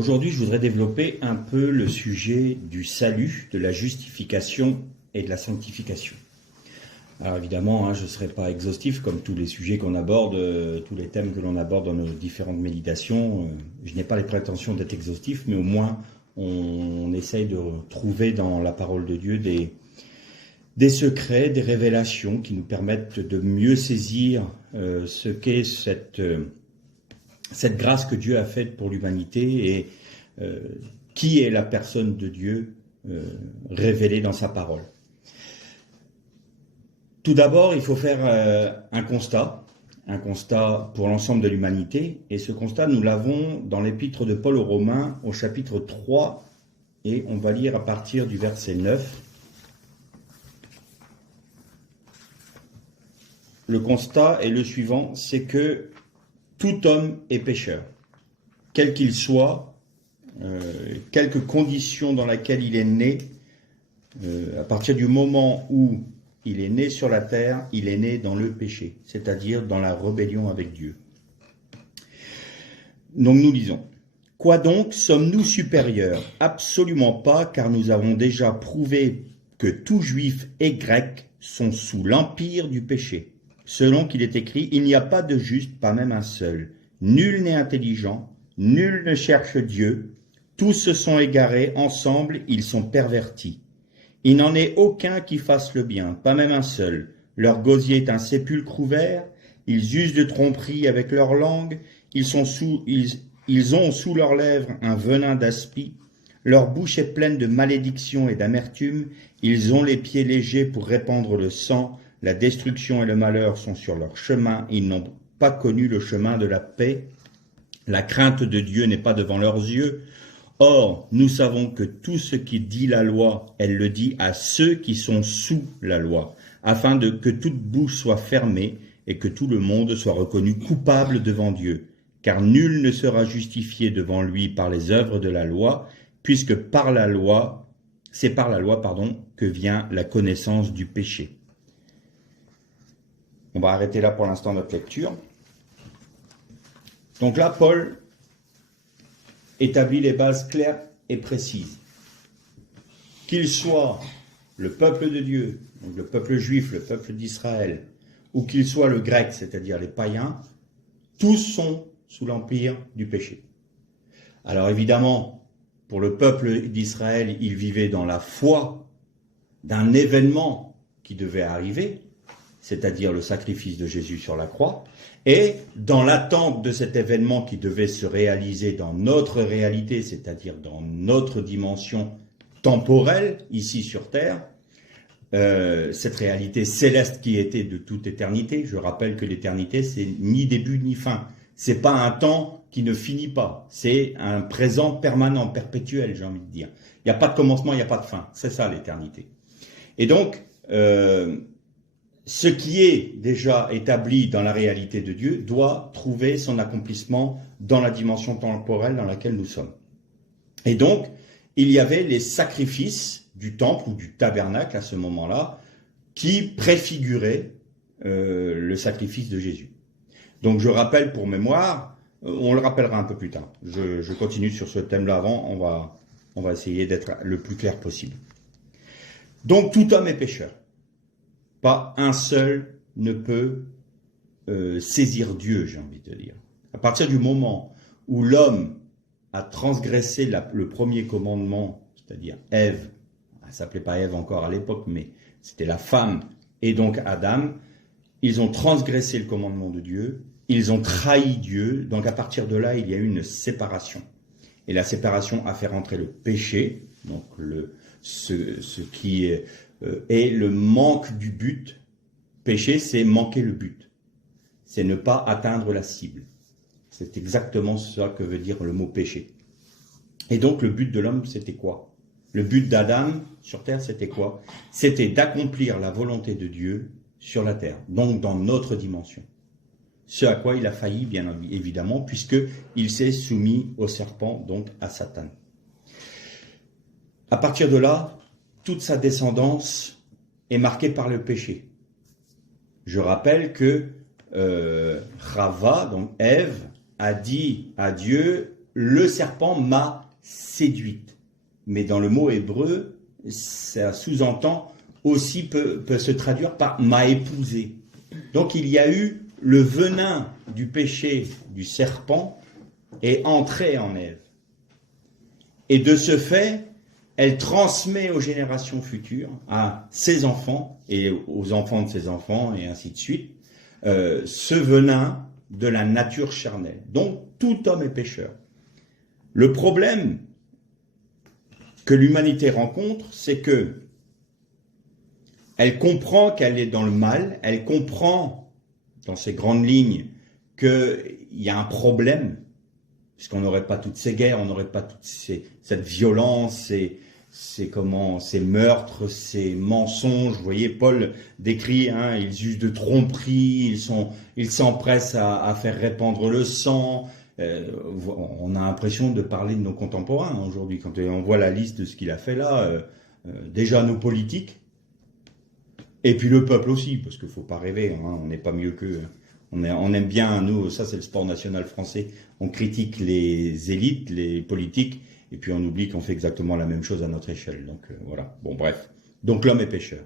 Aujourd'hui, je voudrais développer un peu le sujet du salut, de la justification et de la sanctification. Alors évidemment, je ne serai pas exhaustif comme tous les sujets qu'on aborde, tous les thèmes que l'on aborde dans nos différentes méditations. Je n'ai pas les prétentions d'être exhaustif, mais au moins on essaye de trouver dans la parole de Dieu des secrets, des révélations qui nous permettent de mieux saisir ce qu'est cette grâce que Dieu a faite pour l'humanité et qui est la personne de Dieu révélée dans sa parole. Tout d'abord, il faut faire un constat pour l'ensemble de l'humanité, et ce constat, nous l'avons dans l'épître de Paul aux Romains, au chapitre 3, et on va lire à partir du verset 9. Le constat est le suivant, c'est que tout homme est pécheur, quel qu'il soit, quelque condition dans laquelle il est né, à partir du moment où il est né sur la terre, il est né dans le péché, c'est-à-dire dans la rébellion avec Dieu. Donc nous lisons. Quoi donc, sommes-nous supérieurs? Absolument pas, car nous avons déjà prouvé que tout juif et grec sont sous l'empire du péché. Selon qu'il est écrit, il n'y a pas de juste, pas même un seul. Nul n'est intelligent, nul ne cherche Dieu. Tous se sont égarés, ensemble ils sont pervertis. Il n'en est aucun qui fasse le bien, pas même un seul. Leur gosier est un sépulcre ouvert, ils usent de tromperie avec leur langue, ils ont sous leurs lèvres un venin d'aspi, leur bouche est pleine de malédiction et d'amertume, ils ont les pieds légers pour répandre le sang, la destruction et le malheur sont sur leur chemin, ils n'ont pas connu le chemin de la paix, la crainte de Dieu n'est pas devant leurs yeux. Or, nous savons que tout ce qui dit la loi, elle le dit à ceux qui sont sous la loi, afin que toute bouche soit fermée et que tout le monde soit reconnu coupable devant Dieu. Car nul ne sera justifié devant lui par les œuvres de la loi, puisque c'est par la loi, que vient la connaissance du péché. On va arrêter là pour l'instant notre lecture. Donc là, Paul établit les bases claires et précises. Qu'il soit le peuple de Dieu, donc le peuple juif, le peuple d'Israël, ou qu'il soit le grec, c'est-à-dire les païens, tous sont sous l'empire du péché. Alors évidemment, pour le peuple d'Israël, ils vivaient dans la foi d'un événement qui devait arriver, c'est-à-dire le sacrifice de Jésus sur la croix, et dans l'attente de cet événement qui devait se réaliser dans notre réalité, c'est-à-dire dans notre dimension temporelle, ici sur Terre, cette réalité céleste qui était de toute éternité. Je rappelle que l'éternité, c'est ni début ni fin. C'est pas un temps qui ne finit pas. C'est un présent permanent, perpétuel, j'ai envie de dire. Il n'y a pas de commencement, il n'y a pas de fin. C'est ça l'éternité. Et donc, ce qui est déjà établi dans la réalité de Dieu doit trouver son accomplissement dans la dimension temporelle dans laquelle nous sommes. Et donc, il y avait les sacrifices du temple ou du tabernacle à ce moment-là qui préfiguraient le sacrifice de Jésus. Donc je rappelle pour mémoire, on le rappellera un peu plus tard. Je continue sur ce thème-là avant, on va essayer d'être le plus clair possible. Donc tout homme est pécheur. Pas un seul ne peut saisir Dieu, j'ai envie de dire. À partir du moment où l'homme a transgressé le premier commandement, c'est-à-dire Ève, elle ne s'appelait pas Ève encore à l'époque, mais c'était la femme, et donc Adam, ils ont transgressé le commandement de Dieu, ils ont trahi Dieu, donc à partir de là, il y a eu une séparation. Et la séparation a fait rentrer le péché, donc ce qui est le manque du but. Péché, c'est manquer le but. C'est ne pas atteindre la cible. C'est exactement ça que veut dire le mot péché. Et donc, le but de l'homme, c'était quoi? Le but d'Adam sur terre, c'était quoi? C'était d'accomplir la volonté de Dieu sur la terre, donc dans notre dimension. Ce à quoi il a failli, bien évidemment, puisqu'il s'est soumis au serpent, donc à Satan. À partir de là, toute sa descendance est marquée par le péché. Je rappelle que Rava, donc Ève, a dit à Dieu, le serpent m'a séduite. Mais dans le mot hébreu, ça sous-entend aussi peut se traduire par m'a épousé. Donc il y a eu le venin du péché du serpent est entré en Ève. Et de ce fait, elle transmet aux générations futures, à ses enfants et aux enfants de ses enfants et ainsi de suite, ce venin de la nature charnelle. Donc tout homme est pécheur. Le problème que l'humanité rencontre, c'est que elle comprend qu'elle est dans le mal, elle comprend dans ces grandes lignes qu'il y a un problème, puisqu'on n'aurait pas toutes ces guerres, on n'aurait pas toute cette violence, ces meurtres, ces mensonges. Vous voyez, Paul décrit, ils usent de tromperie, ils s'empressent à faire répandre le sang. On a l'impression de parler de nos contemporains aujourd'hui, quand on voit la liste de ce qu'il a fait là. Déjà nos politiques, et puis le peuple aussi, parce qu'il ne faut pas rêver, on n'est pas mieux qu'eux. On aime bien, nous, ça c'est le sport national français, on critique les élites, les politiques, et puis on oublie qu'on fait exactement la même chose à notre échelle. Donc voilà, bon bref. Donc l'homme est pécheur.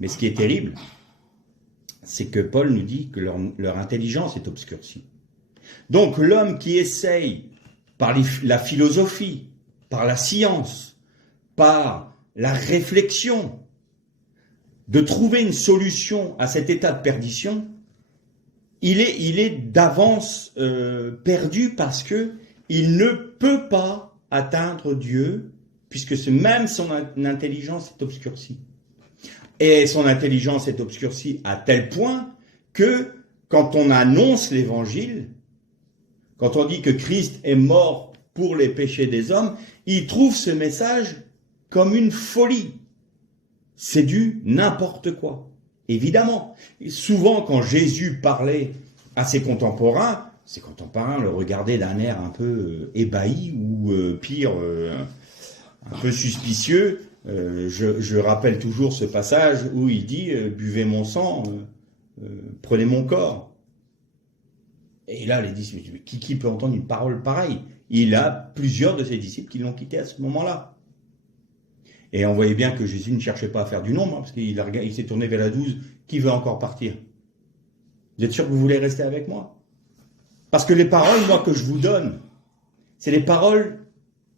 Mais ce qui est terrible, c'est que Paul nous dit que leur intelligence est obscurcie. Donc l'homme qui essaye, par la philosophie, par la science, par la réflexion, de trouver une solution à cet état de perdition, il est d'avance perdu parce que il ne peut pas atteindre Dieu, puisque même son intelligence est obscurcie. Et son intelligence est obscurcie à tel point que quand on annonce l'évangile, quand on dit que Christ est mort pour les péchés des hommes, il trouve ce message comme une folie. C'est du n'importe quoi. Évidemment. Et souvent, quand Jésus parlait à ses contemporains le regardaient d'un air un peu ébahi ou pire, un peu suspicieux. Je rappelle toujours ce passage où il dit « Buvez mon sang, prenez mon corps ». Et là, les disciples, qui peut entendre une parole pareille? Il a plusieurs de ses disciples qui l'ont quitté à ce moment-là. Et on voyait bien que Jésus ne cherchait pas à faire du nombre, parce qu'il s'est tourné vers la 12. Qui veut encore partir? Vous êtes sûr que vous voulez rester avec moi? Parce que les paroles, moi, que je vous donne, c'est les paroles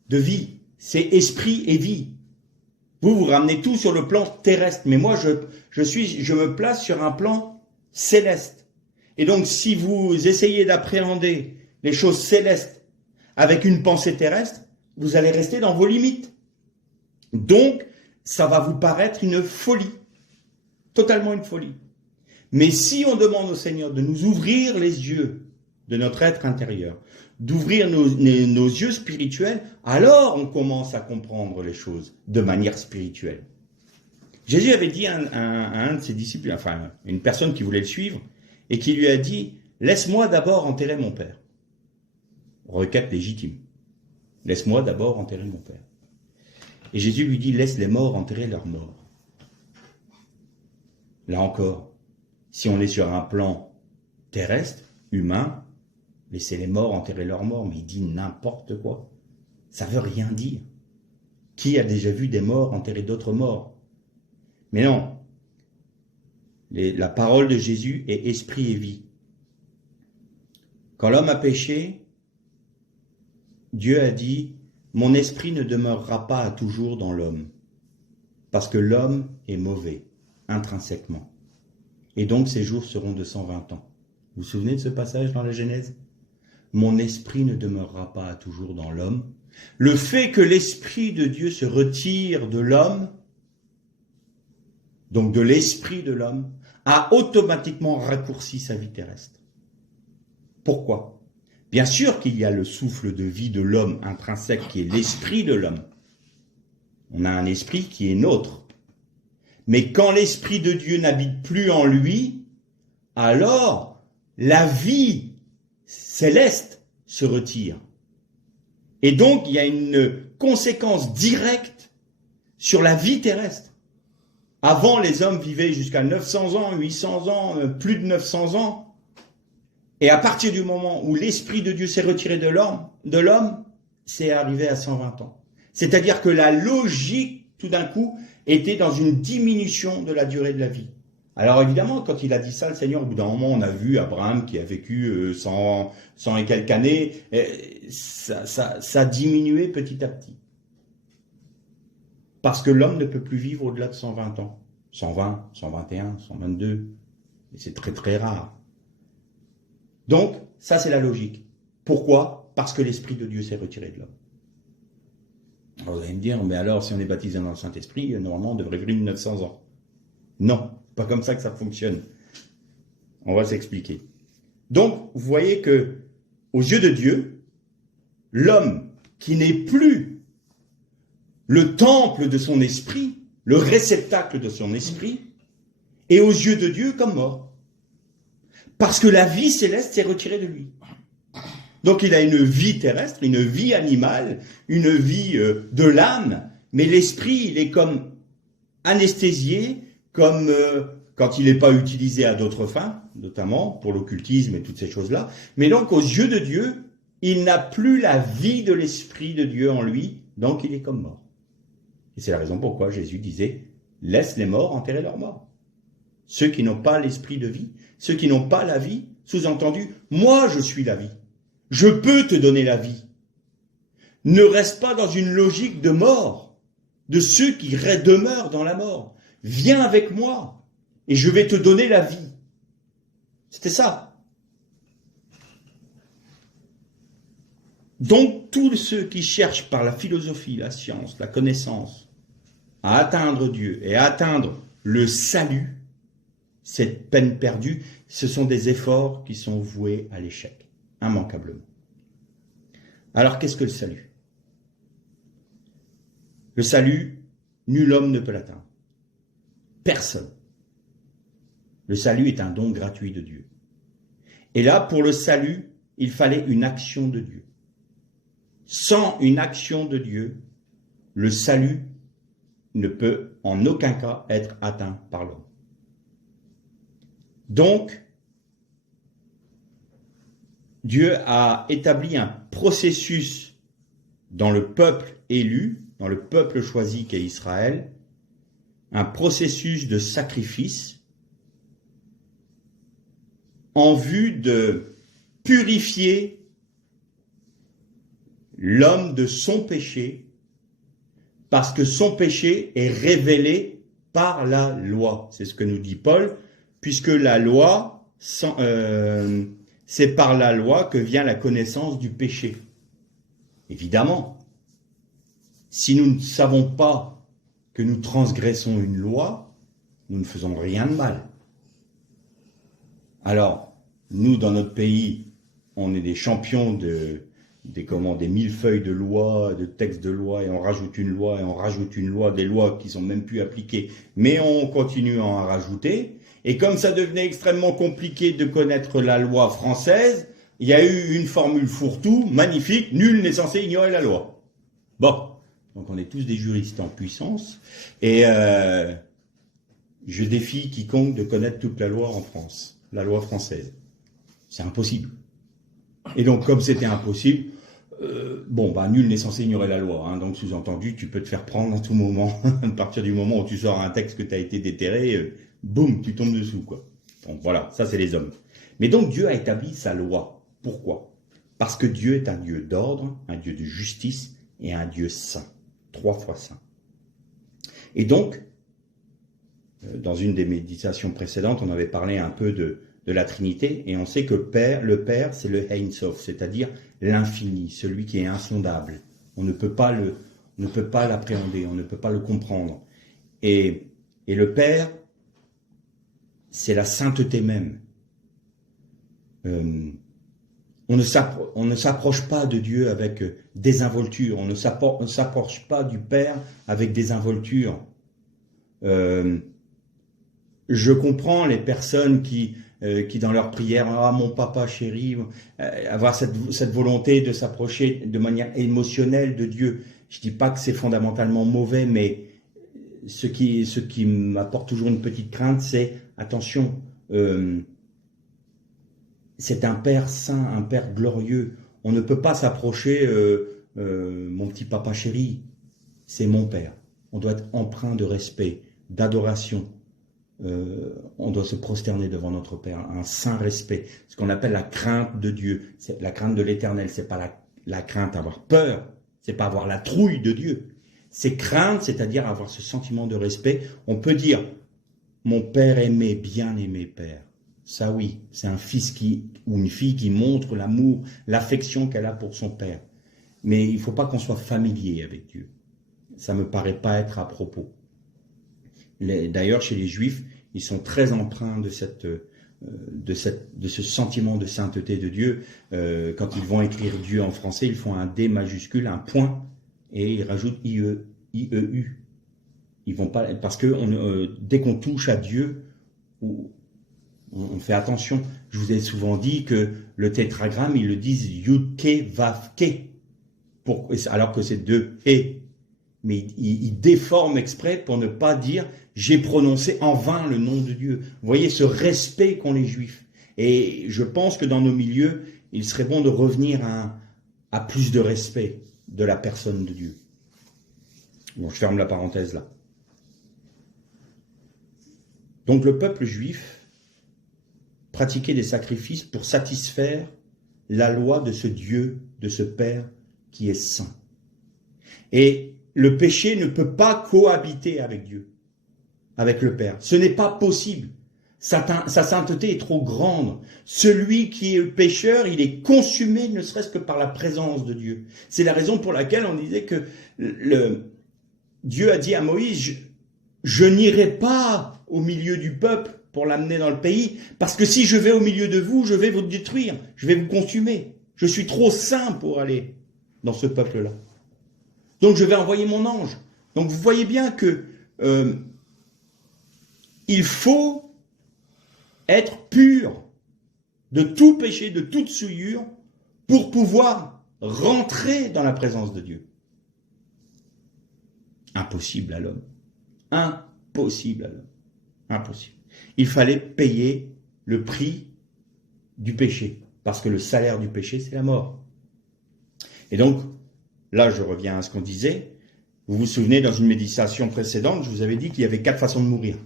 de vie. C'est esprit et vie. Vous ramenez tout sur le plan terrestre. Mais moi, je me place sur un plan céleste. Et donc, si vous essayez d'appréhender les choses célestes avec une pensée terrestre, vous allez rester dans vos limites. Donc, ça va vous paraître une folie, totalement une folie. Mais si on demande au Seigneur de nous ouvrir les yeux de notre être intérieur, d'ouvrir nos yeux spirituels, alors on commence à comprendre les choses de manière spirituelle. Jésus avait dit à un de ses disciples, enfin une personne qui voulait le suivre, et qui lui a dit « Laisse-moi d'abord enterrer mon père ». Requête légitime. « Laisse-moi d'abord enterrer mon père ». Et Jésus lui dit, laisse les morts enterrer leurs morts. Là encore, si on est sur un plan terrestre, humain, laissez les morts enterrer leurs morts, mais il dit n'importe quoi. Ça veut rien dire. Qui a déjà vu des morts enterrer d'autres morts? Mais non. La parole de Jésus est esprit et vie. Quand l'homme a péché, Dieu a dit, mon esprit ne demeurera pas à toujours dans l'homme, parce que l'homme est mauvais, intrinsèquement. Et donc ses jours seront de 120 ans. Vous vous souvenez de ce passage dans la Genèse? Mon esprit ne demeurera pas à toujours dans l'homme. Le fait que l'esprit de Dieu se retire de l'homme, donc de l'esprit de l'homme, a automatiquement raccourci sa vie terrestre. Pourquoi? Bien sûr qu'il y a le souffle de vie de l'homme intrinsèque qui est l'esprit de l'homme. On a un esprit qui est nôtre. Mais quand l'esprit de Dieu n'habite plus en lui, alors la vie céleste se retire. Et donc il y a une conséquence directe sur la vie terrestre. Avant, les hommes vivaient jusqu'à 900 ans, 800 ans, plus de 900 ans. Et à partir du moment où l'Esprit de Dieu s'est retiré de l'homme, c'est arrivé à 120 ans. C'est-à-dire que la logique, tout d'un coup, était dans une diminution de la durée de la vie. Alors évidemment, quand il a dit ça, le Seigneur, au bout d'un moment, on a vu Abraham qui a vécu 100 et quelques années, ça a diminué petit à petit. Parce que l'homme ne peut plus vivre au-delà de 120 ans. 120, 121, 122. Et c'est très très rare. Donc, ça c'est la logique. Pourquoi? Parce que l'Esprit de Dieu s'est retiré de l'homme. Alors, vous allez me dire, mais alors si on est baptisé dans le Saint-Esprit, normalement on devrait vivre 900 ans. Non, pas comme ça que ça fonctionne. On va s'expliquer. Donc, vous voyez que, aux yeux de Dieu, l'homme qui n'est plus le temple de son esprit, le réceptacle de son esprit, est aux yeux de Dieu comme mort. Parce que la vie céleste s'est retirée de lui. Donc il a une vie terrestre, une vie animale, une vie de l'âme, mais l'esprit, il est comme anesthésié, comme quand il n'est pas utilisé à d'autres fins, notamment pour l'occultisme et toutes ces choses-là. Mais donc aux yeux de Dieu, il n'a plus la vie de l'Esprit de Dieu en lui, donc il est comme mort. Et c'est la raison pourquoi Jésus disait « Laisse les morts enterrer leurs morts ». Ceux qui n'ont pas l'esprit de vie, ceux qui n'ont pas la vie, sous-entendu, moi je suis la vie. Je peux te donner la vie. Ne reste pas dans une logique de mort, de ceux qui demeurent dans la mort. Viens avec moi et je vais te donner la vie. C'était ça. Donc tous ceux qui cherchent par la philosophie, la science, la connaissance, à atteindre Dieu et à atteindre le salut, cette peine perdue, ce sont des efforts qui sont voués à l'échec. Immanquablement. Alors qu'est-ce que le salut? Le salut, nul homme ne peut l'atteindre. Personne. Le salut est un don gratuit de Dieu. Et là, pour le salut, il fallait une action de Dieu. Sans une action de Dieu, le salut ne peut en aucun cas être atteint par l'homme. Donc, Dieu a établi un processus dans le peuple élu, dans le peuple choisi qu'est Israël, un processus de sacrifice en vue de purifier l'homme de son péché, parce que son péché est révélé par la loi. C'est ce que nous dit Paul, puisque la loi, c'est par la loi que vient la connaissance du péché. Évidemment, si nous ne savons pas que nous transgressons une loi, nous ne faisons rien de mal. Alors, nous, dans notre pays, on est des champions des millefeuilles de lois, de textes de loi, et on rajoute une loi, et on rajoute une loi, des lois qui sont même plus appliquées, mais on continue à en rajouter. Et comme ça devenait extrêmement compliqué de connaître la loi française, il y a eu une formule fourre-tout, magnifique, nul n'est censé ignorer la loi. Bon, donc on est tous des juristes en puissance, et je défie quiconque de connaître toute la loi en France, la loi française. C'est impossible. Et donc comme c'était impossible, nul n'est censé ignorer la loi, hein, donc sous-entendu, tu peux te faire prendre à tout moment, à partir du moment où tu sors un texte que tu as été déterré, boum, tu tombes dessous, quoi. Donc voilà, ça c'est les hommes. Mais donc Dieu a établi sa loi. Pourquoi? Parce que Dieu est un Dieu d'ordre, un Dieu de justice et un Dieu saint. 3 fois saint. Et donc, dans une des méditations précédentes, on avait parlé un peu de la Trinité, et on sait que le Père, c'est le Ein Sof, c'est-à-dire l'infini, celui qui est insondable. On ne peut pas l'appréhender, on ne peut pas le comprendre. Et le Père, c'est la sainteté même. On ne s'approche pas de Dieu avec désinvolture, on ne s'approche pas du Père avec désinvolture. Je comprends les personnes qui dans leur prière, mon papa chéri, avoir cette volonté de s'approcher de manière émotionnelle de Dieu. Je dis pas que c'est fondamentalement mauvais, mais ce qui m'apporte toujours une petite crainte, c'est attention, c'est un Père saint, un Père glorieux. On ne peut pas s'approcher mon petit papa chéri, c'est mon père. On doit être empreint de respect, d'adoration. On doit se prosterner devant notre Père, un saint respect, ce qu'on appelle la crainte de Dieu. C'est la crainte de l'Éternel, c'est pas la crainte d'avoir peur, c'est pas avoir la trouille de Dieu. C'est crainte, c'est-à-dire avoir ce sentiment de respect. On peut dire, mon Père aimé, bien-aimé Père. Ça oui, c'est un fils ou une fille qui montre l'amour, l'affection qu'elle a pour son Père. Mais il ne faut pas qu'on soit familier avec Dieu. Ça ne me paraît pas être à propos. D'ailleurs, chez les Juifs, ils sont très empreints de ce sentiment de sainteté de Dieu. Quand ils vont écrire Dieu en français, ils font un D majuscule, un point, et ils rajoutent IEU. Ils vont pas, parce que dès qu'on touche à Dieu, on fait attention. Je vous ai souvent dit que le tétragramme, ils le disent Yud-Ke, Vav-Ke, alors que c'est deux et. Mais ils déforment exprès pour ne pas dire « j'ai prononcé en vain le nom de Dieu ». Vous voyez ce respect qu'ont les Juifs. Et je pense que dans nos milieux, il serait bon de revenir à plus de respect de la personne de Dieu. Bon, je ferme la parenthèse là. Donc le peuple juif pratiquait des sacrifices pour satisfaire la loi de ce Dieu, de ce Père qui est saint. Et le péché ne peut pas cohabiter avec Dieu, avec le Père. Ce n'est pas possible. Sa sainteté est trop grande. Celui qui est le pécheur, il est consumé ne serait-ce que par la présence de Dieu. C'est la raison pour laquelle on disait que Dieu a dit à Moïse, je n'irai pas au milieu du peuple pour l'amener dans le pays, parce que si je vais au milieu de vous, je vais vous détruire, je vais vous consumer. Je suis trop saint pour aller dans ce peuple-là. Donc je vais envoyer mon ange. Donc vous voyez bien que il faut être pur de tout péché, de toute souillure, pour pouvoir rentrer dans la présence de Dieu. Impossible à l'homme. Impossible à l'homme. Impossible. Il fallait payer le prix du péché, parce que le salaire du péché, c'est la mort. Et donc, là, je reviens à ce qu'on disait. Vous vous souvenez, dans une méditation précédente, je vous avais dit qu'il y avait 4 façons de mourir,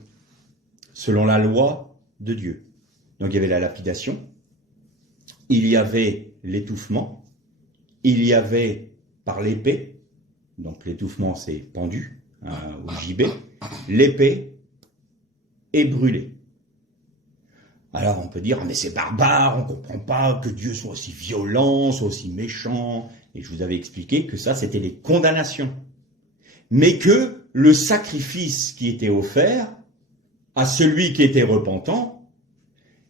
selon la loi de Dieu. Donc, il y avait la lapidation, il y avait l'étouffement, il y avait par l'épée, donc l'étouffement, c'est pendu au gibet, l'épée est brûlée. Alors, on peut dire, mais c'est barbare, on ne comprend pas que Dieu soit aussi violent, soit aussi méchant. Et je vous avais expliqué que ça, c'était les condamnations. Mais que le sacrifice qui était offert à celui qui était repentant,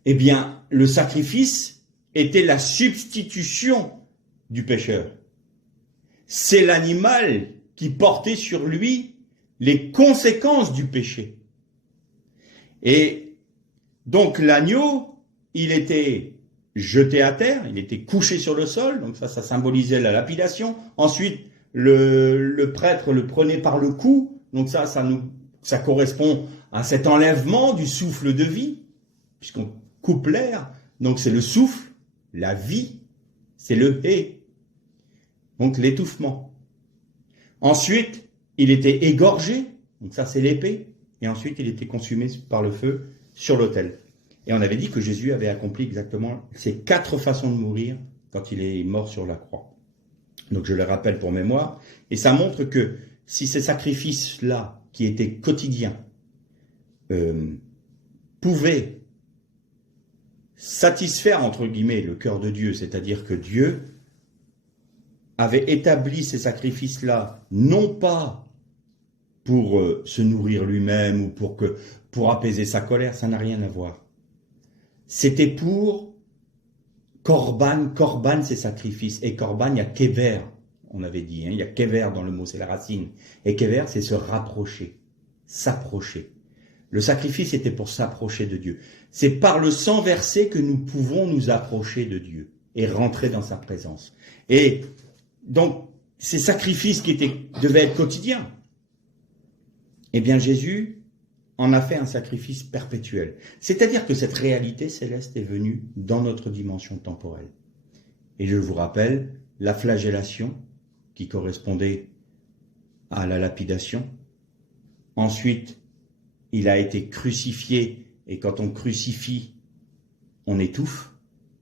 eh bien, le sacrifice était la substitution du pécheur. C'est l'animal qui portait sur lui les conséquences du péché. Et donc l'agneau, il était jeté à terre, il était couché sur le sol, donc ça symbolisait la lapidation. Ensuite, le prêtre le prenait par le cou, donc ça correspond à cet enlèvement du souffle de vie, puisqu'on coupe l'air, donc c'est le souffle, la vie, c'est le hé, donc l'étouffement. Ensuite, il était égorgé, donc ça c'est l'épée, et ensuite il était consumé par le feu sur l'autel. Et on avait dit que Jésus avait accompli exactement ces 4 façons de mourir quand il est mort sur la croix. Donc je le rappelle pour mémoire, et ça montre que si ces sacrifices-là, qui étaient quotidiens, pouvaient satisfaire, entre guillemets, le cœur de Dieu, c'est-à-dire que Dieu avait établi ces sacrifices-là, non pas pour se nourrir lui-même ou pour apaiser sa colère, ça n'a rien à voir. C'était pour korban c'est sacrifice, et korban, il y a kever, on avait dit, il y a kever dans le mot, c'est la racine, et kever, c'est se rapprocher, s'approcher. Le sacrifice était pour s'approcher de Dieu. C'est par le sang versé que nous pouvons nous approcher de Dieu et rentrer dans sa présence. Et donc, ces sacrifices qui devaient être quotidiens, eh bien Jésus en a fait un sacrifice perpétuel. C'est-à-dire que cette réalité céleste est venue dans notre dimension temporelle. Et je vous rappelle, la flagellation qui correspondait à la lapidation. Ensuite, il a été crucifié, et quand on crucifie, on étouffe.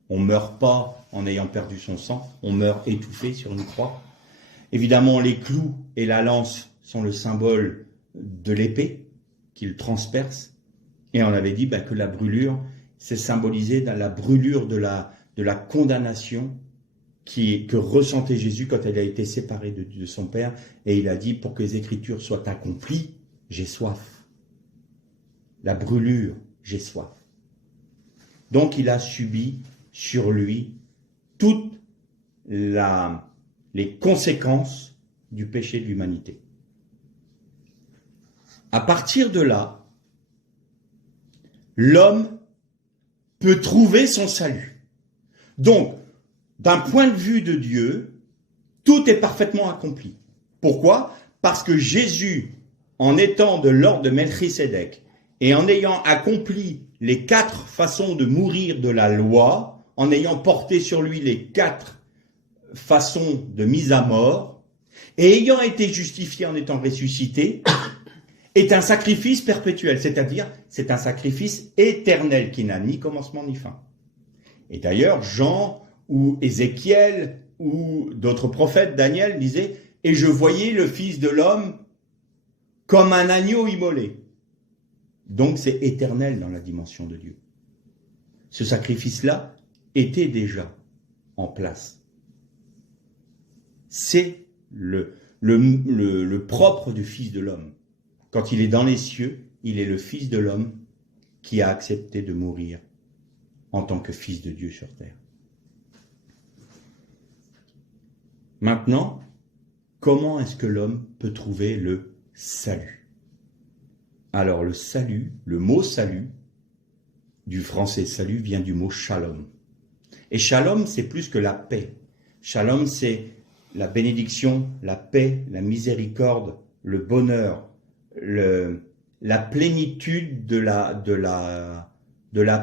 On ne meurt pas en ayant perdu son sang, on meurt étouffé sur une croix. Évidemment, les clous et la lance sont le symbole de l'épée qui le transperce. Et on avait dit que la brûlure, c'est symbolisé dans la brûlure de la condamnation que ressentait Jésus quand il a été séparé de son Père. Et il a dit, pour que les Écritures soient accomplies, j'ai soif. La brûlure, j'ai soif. Donc il a subi sur lui toutes les conséquences du péché de l'humanité. À partir de là, l'homme peut trouver son salut. Donc, d'un point de vue de Dieu, tout est parfaitement accompli. Pourquoi? Parce que Jésus, en étant de l'ordre de Melchisédek et en ayant accompli les 4 façons de mourir de la loi, en ayant porté sur lui les 4 façons de mise à mort, et ayant été justifié en étant ressuscité, est un sacrifice perpétuel, c'est-à-dire c'est un sacrifice éternel qui n'a ni commencement ni fin. Et d'ailleurs, Jean ou Ézéchiel ou d'autres prophètes, Daniel, disaient « Et je voyais le Fils de l'homme comme un agneau immolé ». Donc c'est éternel dans la dimension de Dieu. Ce sacrifice-là était déjà en place. C'est le propre du Fils de l'homme. Quand il est dans les cieux, il est le Fils de l'homme qui a accepté de mourir en tant que Fils de Dieu sur terre. Maintenant, comment est-ce que l'homme peut trouver le salut? Alors le salut, le mot salut, du français salut vient du mot shalom. Et shalom, c'est plus que la paix. Shalom, c'est la bénédiction, la paix, la miséricorde, le bonheur, la plénitude de la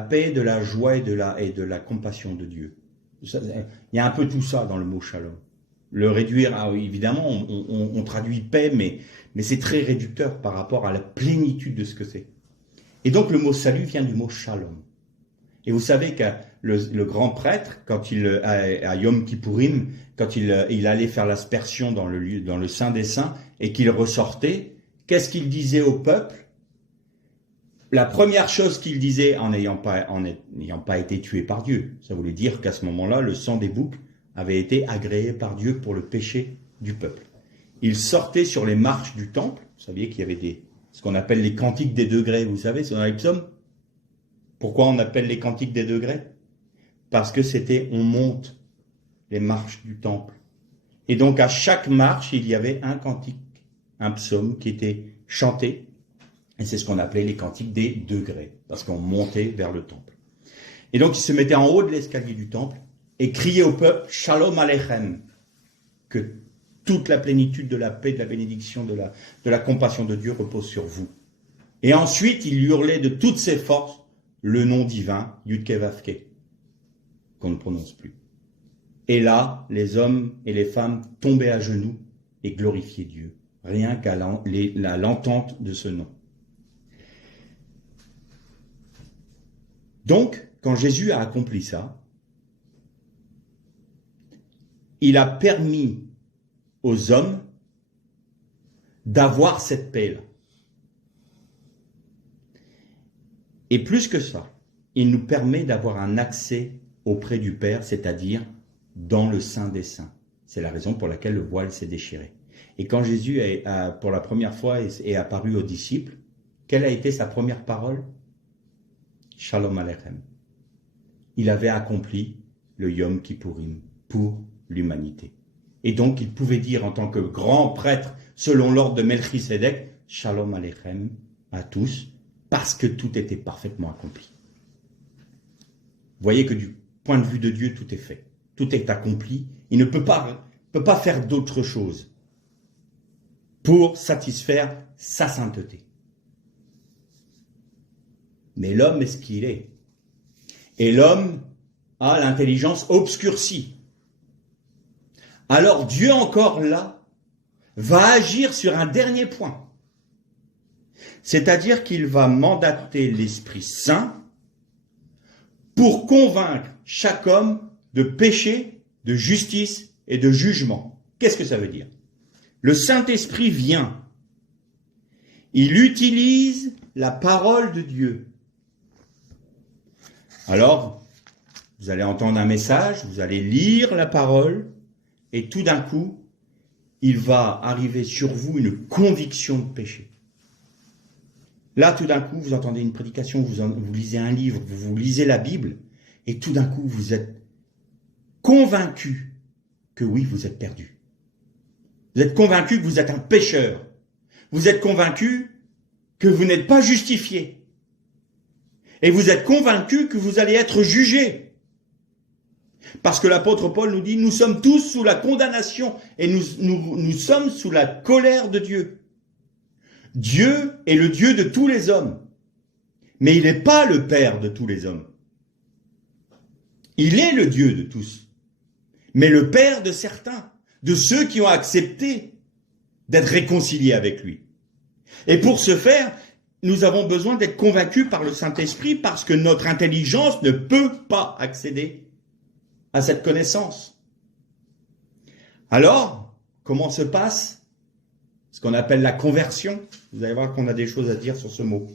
paix, de la joie et de la compassion de Dieu. Il y a un peu tout ça dans le mot shalom. Le réduire, évidemment, on traduit paix, mais c'est très réducteur par rapport à la plénitude de ce que c'est. Et donc le mot salut vient du mot shalom. Et vous savez que le grand prêtre, quand à Yom Kippourim, quand il allait faire l'aspersion dans le Saint des Saints et qu'il ressortait, qu'est-ce qu'il disait au peuple? La première chose qu'il disait en n'ayant pas été tué par Dieu, ça voulait dire qu'à ce moment-là, le sang des boucs avait été agréé par Dieu pour le péché du peuple. Il sortait sur les marches du temple. Vous saviez qu'il y avait ce qu'on appelle les cantiques des degrés, vous savez, c'est dans les psaumes. Pourquoi on appelle les cantiques des degrés? Parce que on monte les marches du temple. Et donc à chaque marche, il y avait un cantique, un psaume qui était chanté. Et c'est ce qu'on appelait les cantiques des degrés, parce qu'on montait vers le temple. Et donc il se mettait en haut de l'escalier du temple et criait au peuple « Shalom Aleichem » que toute la plénitude de la paix, de la bénédiction, de la compassion de Dieu repose sur vous. Et ensuite, il hurlait de toutes ses forces le nom divin, Yudke Vavke, qu'on ne prononce plus. Et là, les hommes et les femmes tombaient à genoux et glorifiaient Dieu, rien qu'à l'entente de ce nom. Donc, quand Jésus a accompli ça, il a permis aux hommes d'avoir cette paix-là. Et plus que ça, il nous permet d'avoir un accès auprès du Père, c'est-à-dire dans le Saint des Saints. C'est la raison pour laquelle le voile s'est déchiré. Et quand Jésus, pour la première fois, est apparu aux disciples, quelle a été sa première parole? Shalom Aleichem. Il avait accompli le Yom Kippourim pour l'humanité. Et donc, il pouvait dire en tant que grand prêtre, selon l'ordre de Melchisédek, Shalom Aleichem à tous, parce que tout était parfaitement accompli. Vous voyez que du point de vue de Dieu, tout est fait. Tout est accompli. Il ne peut pas faire d'autre chose pour satisfaire sa sainteté. Mais l'homme est ce qu'il est. Et l'homme a l'intelligence obscurcie. Alors Dieu encore là va agir sur un dernier point. C'est-à-dire qu'il va mandater l'Esprit Saint pour convaincre chaque homme de péché, de justice et de jugement. Qu'est-ce que ça veut dire? Le Saint-Esprit vient. Il utilise la parole de Dieu. Alors, vous allez entendre un message, vous allez lire la parole, et tout d'un coup, il va arriver sur vous une conviction de péché. Là, tout d'un coup, vous entendez une prédication, vous lisez un livre, vous lisez la Bible, et tout d'un coup, vous êtes convaincu que oui, vous êtes perdu. Vous êtes convaincu que vous êtes un pécheur. Vous êtes convaincu que vous n'êtes pas justifié. Et vous êtes convaincu que vous allez être jugé. Parce que l'apôtre Paul nous dit, nous sommes tous sous la condamnation et nous sommes sous la colère de Dieu. Dieu est le Dieu de tous les hommes. Mais il n'est pas le Père de tous les hommes. Il est le Dieu de tous. Mais le Père de certains, de ceux qui ont accepté d'être réconciliés avec lui. Et pour ce faire, nous avons besoin d'être convaincus par le Saint-Esprit parce que notre intelligence ne peut pas accéder à cette connaissance. Alors, comment se passe ce qu'on appelle la conversion? Vous allez voir qu'on a des choses à dire sur ce mot.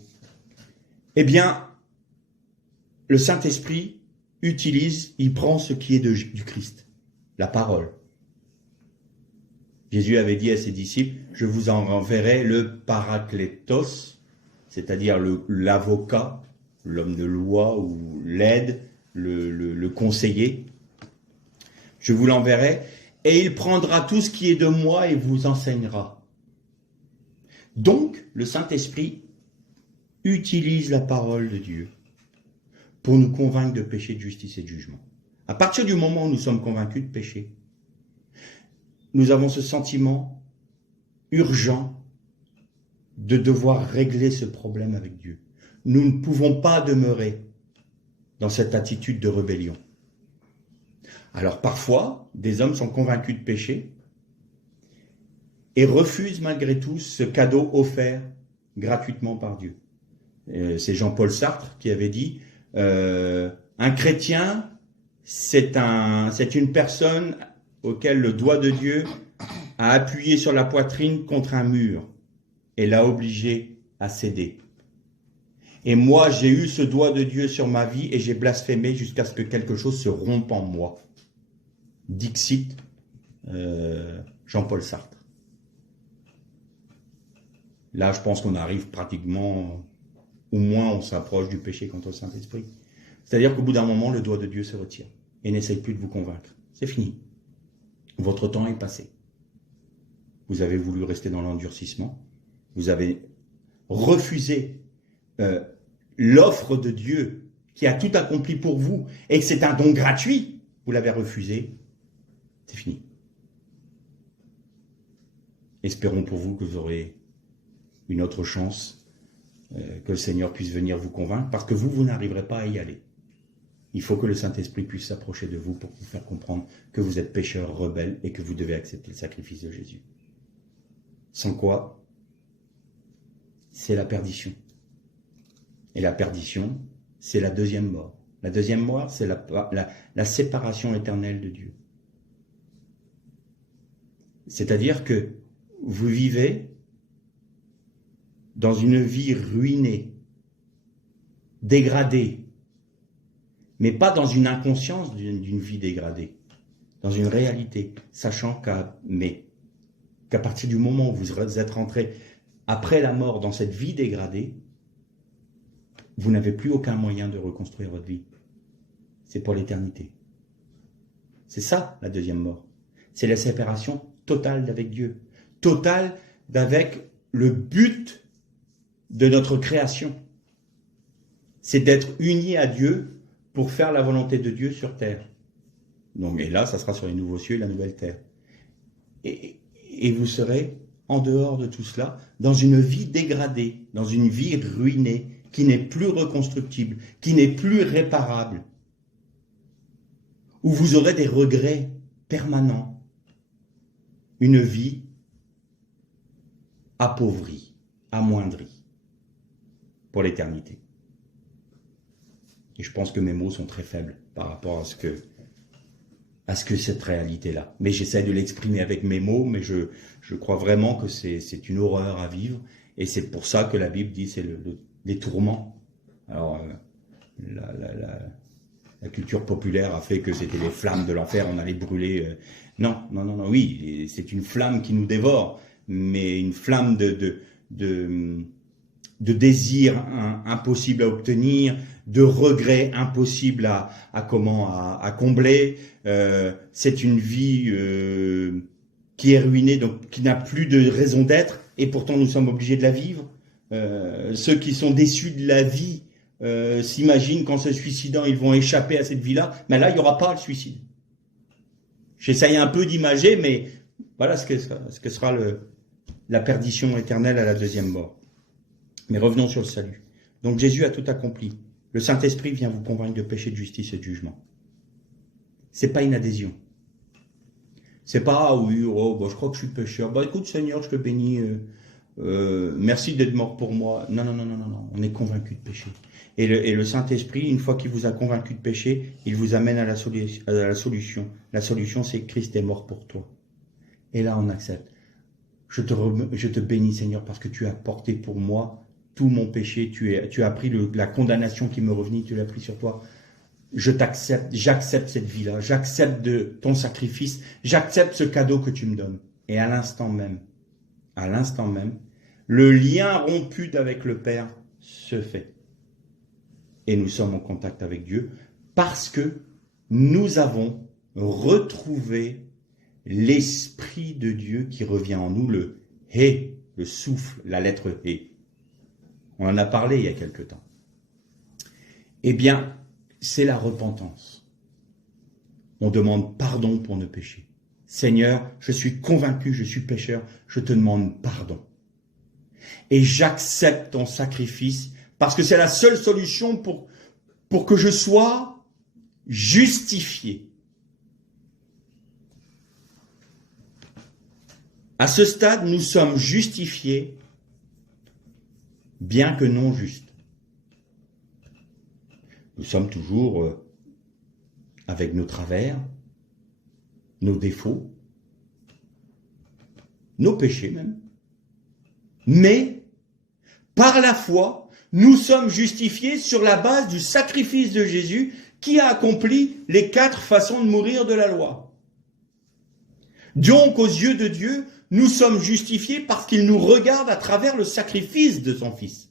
Eh bien, le Saint-Esprit il prend ce qui est du Christ, la parole. Jésus avait dit à ses disciples, je vous en renverrai le parakletos, c'est-à-dire l'avocat, l'homme de loi ou l'aide, le conseiller. Je vous l'enverrai et il prendra tout ce qui est de moi et vous enseignera. Donc, le Saint-Esprit utilise la parole de Dieu pour nous convaincre de péché, de justice et de jugement. À partir du moment où nous sommes convaincus de péché, nous avons ce sentiment urgent de devoir régler ce problème avec Dieu. Nous ne pouvons pas demeurer dans cette attitude de rébellion. Alors parfois, des hommes sont convaincus de péché et refusent malgré tout ce cadeau offert gratuitement par Dieu. C'est Jean-Paul Sartre qui avait dit un chrétien, c'est une personne auquel le doigt de Dieu a appuyé sur la poitrine contre un mur et l'a obligé à céder. Et moi, j'ai eu ce doigt de Dieu sur ma vie et j'ai blasphémé jusqu'à ce que quelque chose se rompe en moi. Dixit Jean-Paul Sartre. Là, je pense qu'on arrive pratiquement, au moins on s'approche du péché contre le Saint-Esprit. C'est-à-dire qu'au bout d'un moment, le doigt de Dieu se retire et n'essaye plus de vous convaincre. C'est fini. Votre temps est passé. Vous avez voulu rester dans l'endurcissement. Vous avez refusé l'offre de Dieu qui a tout accompli pour vous et que c'est un don gratuit. Vous l'avez refusé. C'est fini. Espérons pour vous que vous aurez une autre chance, que le Seigneur puisse venir vous convaincre, parce que vous n'arriverez pas à y aller. Il faut que le Saint-Esprit puisse s'approcher de vous pour vous faire comprendre que vous êtes pécheur, rebelle, et que vous devez accepter le sacrifice de Jésus. Sans quoi, c'est la perdition. Et la perdition, c'est la deuxième mort. La deuxième mort, c'est la séparation éternelle de Dieu. C'est-à-dire que vous vivez dans une vie ruinée, dégradée, mais pas dans une inconscience d'une vie dégradée, dans une réalité, sachant qu'à partir du moment où vous êtes rentré après la mort dans cette vie dégradée, vous n'avez plus aucun moyen de reconstruire votre vie. C'est pour l'éternité. C'est ça, la deuxième mort. C'est la séparation totale d'avec Dieu. Totale d'avec le but de notre création. C'est d'être unis à Dieu pour faire la volonté de Dieu sur terre. Donc, et là, ça sera sur les nouveaux cieux et la nouvelle terre. Et vous serez en dehors de tout cela, dans une vie dégradée, dans une vie ruinée, qui n'est plus reconstructible, qui n'est plus réparable, où vous aurez des regrets permanents, une vie appauvrie, amoindrie pour l'éternité. Et je pense que mes mots sont très faibles par rapport à ce que cette réalité-là. Mais j'essaie de l'exprimer avec mes mots, mais je crois vraiment que c'est une horreur à vivre. Et c'est pour ça que la Bible dit c'est les tourments. Alors, la culture populaire a fait que c'était les flammes de l'enfer, on allait brûler. Non, oui, c'est une flamme qui nous dévore, mais une flamme de désirs impossibles à obtenir, de regrets impossibles à combler. C'est une vie qui est ruinée, donc qui n'a plus de raison d'être, et pourtant nous sommes obligés de la vivre. Ceux qui sont déçus de la vie s'imaginent qu'en se suicidant, ils vont échapper à cette vie-là, mais là, il n'y aura pas le suicide. J'essaye un peu d'imager, mais voilà ce que sera la perdition éternelle à la deuxième mort. Mais revenons sur le salut. Donc Jésus a tout accompli. Le Saint-Esprit vient vous convaincre de péché, de justice et de jugement. C'est pas une adhésion. C'est pas, ah oui, je crois que je suis pécheur. Écoute Seigneur, je te bénis. Merci d'être mort pour moi. Non. On est convaincu de péché. Et le Saint-Esprit, une fois qu'il vous a convaincu de péché, il vous amène à la solution. La solution, c'est que Christ est mort pour toi. Et là, on accepte. Je te bénis, Seigneur, parce que tu as porté pour moi tout mon péché. Tu as pris la condamnation qui me revenait, tu l'as pris sur toi. Je t'accepte, j'accepte cette vie-là, j'accepte ton sacrifice, j'accepte ce cadeau que tu me donnes. Et à l'instant même, le lien rompu avec le Père se fait. Et nous sommes en contact avec Dieu parce que nous avons retrouvé l'Esprit de Dieu qui revient en nous, le Hé, le souffle, la lettre Hé. On en a parlé il y a quelque temps. Eh bien, c'est la repentance. On demande pardon pour nos péchés. Seigneur, je suis convaincu, je suis pécheur, je te demande pardon. Et j'accepte ton sacrifice parce que c'est la seule solution pour que je sois justifié. À ce stade, nous sommes justifiés, bien que non justes. Nous sommes toujours avec nos travers, nos défauts, nos péchés même. Mais, par la foi, nous sommes justifiés sur la base du sacrifice de Jésus qui a accompli les 4 façons de mourir de la loi. Donc, aux yeux de Dieu, nous sommes justifiés parce qu'il nous regarde à travers le sacrifice de son Fils.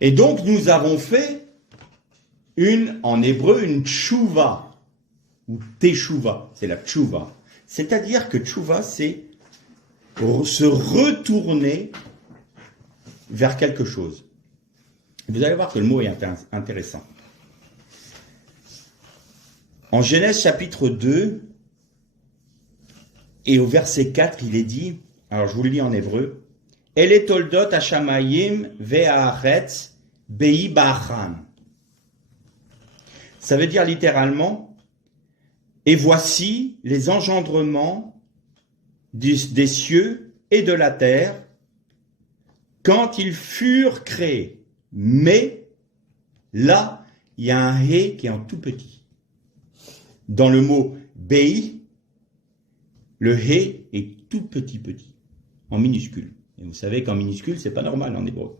Et donc, nous avons fait en hébreu, une tchouva, ou teshuva, c'est la tchouva. C'est-à-dire que tchouva, c'est se retourner vers quelque chose. Vous allez voir que le mot est intéressant. En Genèse chapitre 2, et au verset 4, il est dit, alors je vous le lis en hébreu, « Ele toldot hashamayim ve'haaretz be'i ba'achan » Ça veut dire littéralement, « Et voici les engendrements des cieux et de la terre quand ils furent créés. » Mais là, il y a un « hé » qui est en tout petit. Dans le mot « bei », le « hé » est tout petit, en minuscule. Et vous savez qu'en minuscule, c'est pas normal en hébreu.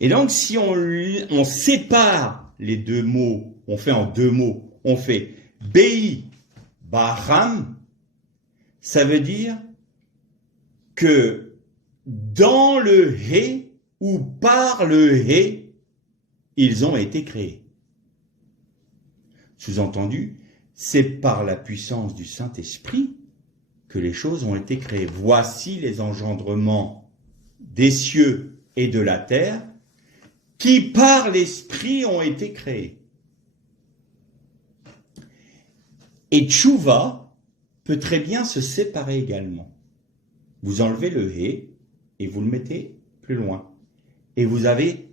Et donc, si on sépare les deux mots, on fait en 2 mots, on fait « bei baram », ça veut dire que dans le « hé » ou par le « hé », ils ont été créés. Sous-entendu, c'est par la puissance du Saint-Esprit que les choses ont été créées. Voici les engendrements des cieux et de la terre qui, par l'Esprit, ont été créés. Et tchouva peut très bien se séparer également. Vous enlevez le « hé » et vous le mettez plus loin. Et vous avez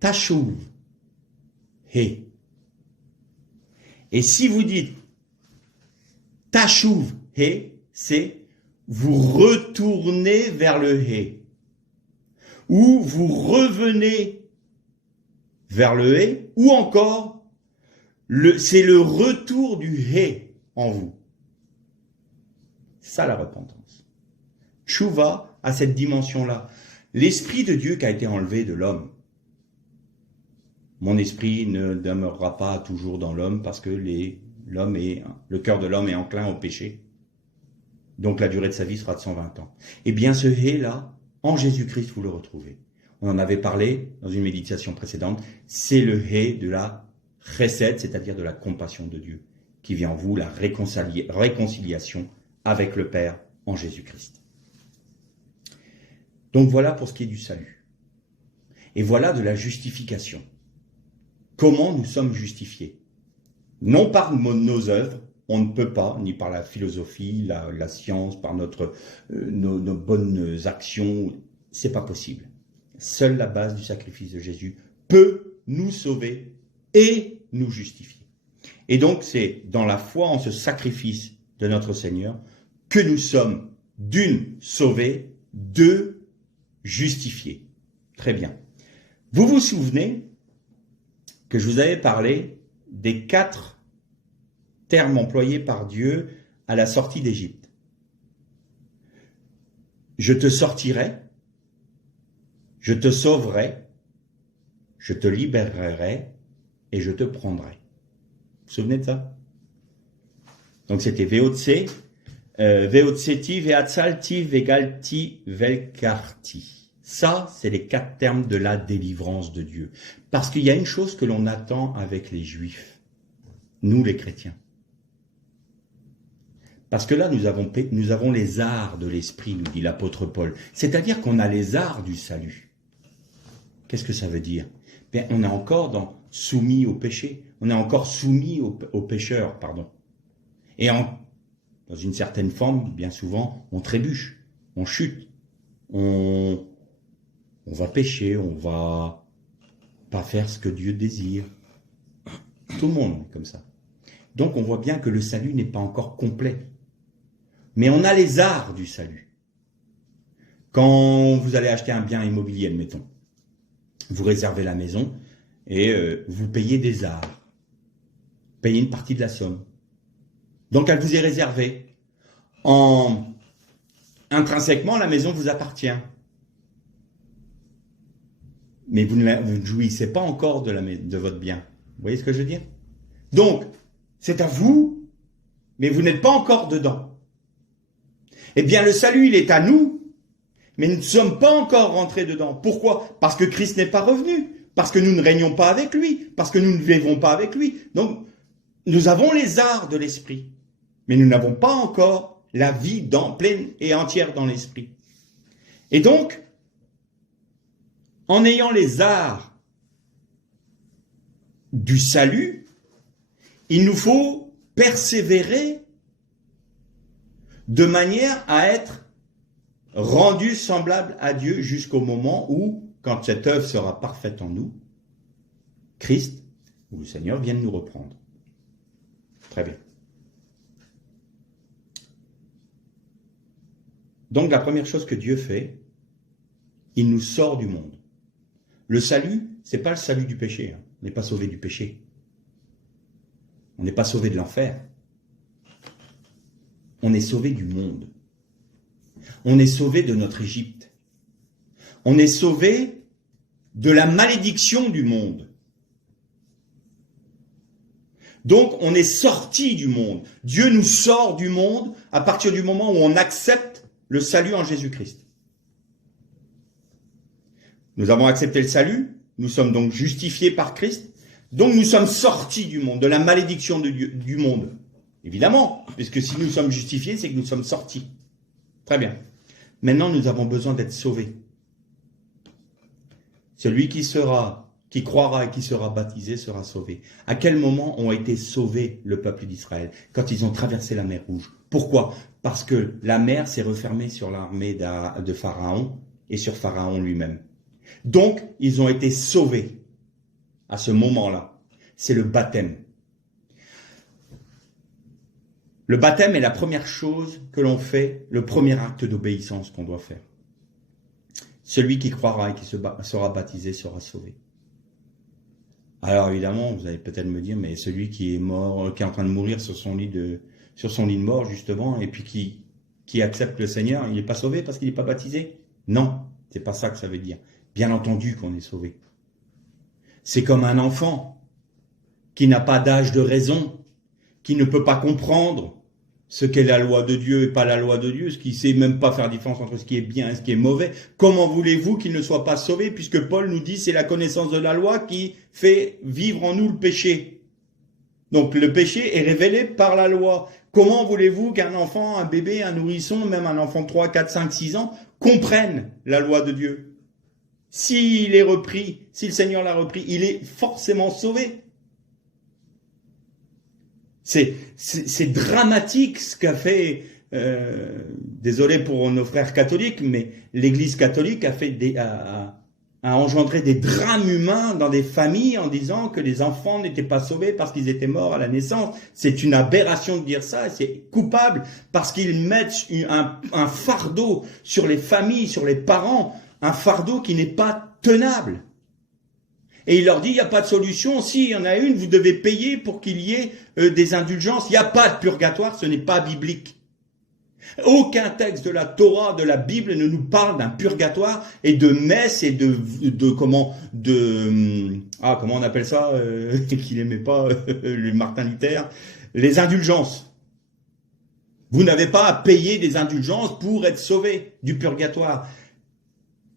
tashuv, hé. Et si vous dites Tashuv, he, c'est vous retournez vers le he. Ou vous revenez vers le he, ou encore, c'est le retour du he en vous. C'est ça la repentance. Tshuva a cette dimension-là. L'esprit de Dieu qui a été enlevé de l'homme. Mon esprit ne demeurera pas toujours dans l'homme parce que le cœur de l'homme est enclin au péché. Donc la durée de sa vie sera de 120 ans. Eh bien ce hé-là, en Jésus-Christ, vous le retrouvez. On en avait parlé dans une méditation précédente. C'est le hé de la chesed, c'est-à-dire de la compassion de Dieu, qui vient en vous, la réconciliation avec le Père en Jésus-Christ. Donc voilà pour ce qui est du salut. Et voilà de la justification. Comment nous sommes justifiés? Non par nos œuvres, on ne peut pas, ni par la philosophie, la science, par nos bonnes actions, c'est pas possible. Seule la base du sacrifice de Jésus peut nous sauver et nous justifier. Et donc c'est dans la foi en ce sacrifice de notre Seigneur que nous sommes d'une sauvés, deux justifiés. Très bien. Vous vous souvenez que je vous avais parlé des 4 termes employés par Dieu à la sortie d'Égypte. Je te sortirai, je te sauverai, je te libérerai et je te prendrai. Vous vous souvenez de ça? Donc c'était Veotse, Veotseti, Veatsalti, Vegalti, Velkarti. Ça, c'est les 4 termes de la délivrance de Dieu. Parce qu'il y a une chose que l'on attend avec les Juifs, nous les chrétiens. Parce que là, nous avons les arts de l'esprit, nous dit l'apôtre Paul. C'est-à-dire qu'on a les arts du salut. Qu'est-ce que ça veut dire? Bien, on est encore soumis au péché. On est encore soumis aux pécheurs, pardon. Et dans une certaine forme, bien souvent, on trébuche, on chute, on va pécher, on va pas faire ce que Dieu désire. Tout le monde est comme ça. Donc on voit bien que le salut n'est pas encore complet. Mais on a les arts du salut. Quand vous allez acheter un bien immobilier, admettons, vous réservez la maison et vous payez des arts. Payez une partie de la somme. Donc elle vous est réservée. Intrinsèquement, la maison vous appartient. Mais vous ne jouissez pas encore de votre bien. Vous voyez ce que je veux dire? Donc, c'est à vous, mais vous n'êtes pas encore dedans. Eh bien, le salut, il est à nous, mais nous ne sommes pas encore rentrés dedans. Pourquoi? Parce que Christ n'est pas revenu, parce que nous ne régnons pas avec lui, parce que nous ne vivons pas avec lui. Donc, nous avons les arts de l'esprit, mais nous n'avons pas encore la vie pleine et entière dans l'esprit. Et donc, en ayant les arts du salut, il nous faut persévérer de manière à être rendu semblable à Dieu jusqu'au moment où, quand cette œuvre sera parfaite en nous, Christ ou le Seigneur vienne nous reprendre. Très bien. Donc la première chose que Dieu fait, il nous sort du monde. Le salut, c'est pas le salut du péché. On n'est pas sauvé du péché. On n'est pas sauvé de l'enfer. On est sauvé du monde. On est sauvé de notre Égypte. On est sauvé de la malédiction du monde. Donc, on est sorti du monde. Dieu nous sort du monde à partir du moment où on accepte le salut en Jésus-Christ. Nous avons accepté le salut, nous sommes donc justifiés par Christ, donc nous sommes sortis du monde, de la malédiction de Dieu, du monde. Évidemment, puisque si nous sommes justifiés, c'est que nous sommes sortis. Très bien. Maintenant, nous avons besoin d'être sauvés. Celui qui croira et qui sera baptisé sera sauvé. À quel moment ont été sauvés le peuple d'Israël? Quand ils ont traversé la mer Rouge. Pourquoi? Parce que la mer s'est refermée sur l'armée de Pharaon et sur Pharaon lui-même. Donc, ils ont été sauvés à ce moment-là. C'est le baptême. Le baptême est la première chose que l'on fait, le premier acte d'obéissance qu'on doit faire. Celui qui croira et qui sera baptisé sera sauvé. Alors évidemment, vous allez peut-être me dire, mais celui qui est mort, qui est en train de mourir sur son lit de mort justement, et puis qui accepte le Seigneur, il n'est pas sauvé parce qu'il n'est pas baptisé? Non, c'est pas ça que ça veut dire. Bien entendu qu'on est sauvé. C'est comme un enfant qui n'a pas d'âge de raison, qui ne peut pas comprendre ce qu'est la loi de Dieu et pas la loi de Dieu, ce qui ne sait même pas faire différence entre ce qui est bien et ce qui est mauvais. Comment voulez-vous qu'il ne soit pas sauvé, puisque Paul nous dit c'est la connaissance de la loi qui fait vivre en nous le péché. Donc le péché est révélé par la loi. Comment voulez-vous qu'un enfant, un bébé, un nourrisson, même un enfant de 3, 4, 5, 6 ans, comprenne la loi de Dieu? S'il est repris, si le Seigneur l'a repris, il est forcément sauvé. C'est dramatique ce qu'a fait, désolé pour nos frères catholiques, mais l'Église catholique a engendré des drames humains dans des familles en disant que les enfants n'étaient pas sauvés parce qu'ils étaient morts à la naissance. C'est une aberration de dire ça, c'est coupable parce qu'ils mettent un fardeau sur les familles, sur les parents, un fardeau qui n'est pas tenable. Et il leur dit, il n'y a pas de solution. Si, il y en a une, vous devez payer pour qu'il y ait des indulgences. Il n'y a pas de purgatoire, ce n'est pas biblique. Aucun texte de la Torah, de la Bible ne nous parle d'un purgatoire et de messe et comment on appelle ça, qu'il n'aimait pas, le Martin Luther, les indulgences. Vous n'avez pas à payer des indulgences pour être sauvé du purgatoire.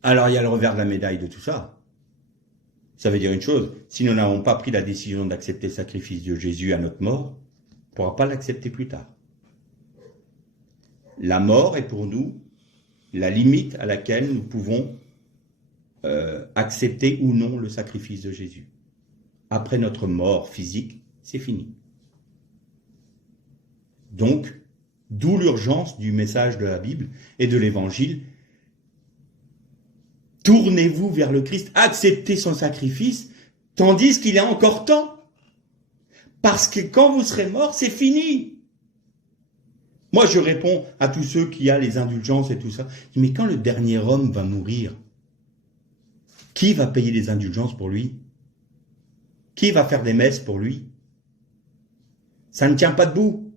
Alors il y a le revers de la médaille de tout ça. Ça veut dire une chose, si nous n'avons pas pris la décision d'accepter le sacrifice de Jésus à notre mort, on ne pourra pas l'accepter plus tard. La mort est pour nous la limite à laquelle nous pouvons accepter ou non le sacrifice de Jésus. Après notre mort physique, c'est fini. Donc, d'où l'urgence du message de la Bible et de l'Évangile. Tournez-vous vers le Christ, acceptez son sacrifice, tandis qu'il est encore temps. Parce que quand vous serez mort, c'est fini. Moi, je réponds à tous ceux qui ont les indulgences et tout ça. Mais quand le dernier homme va mourir, qui va payer les indulgences pour lui? Qui va faire des messes pour lui? Ça ne tient pas debout.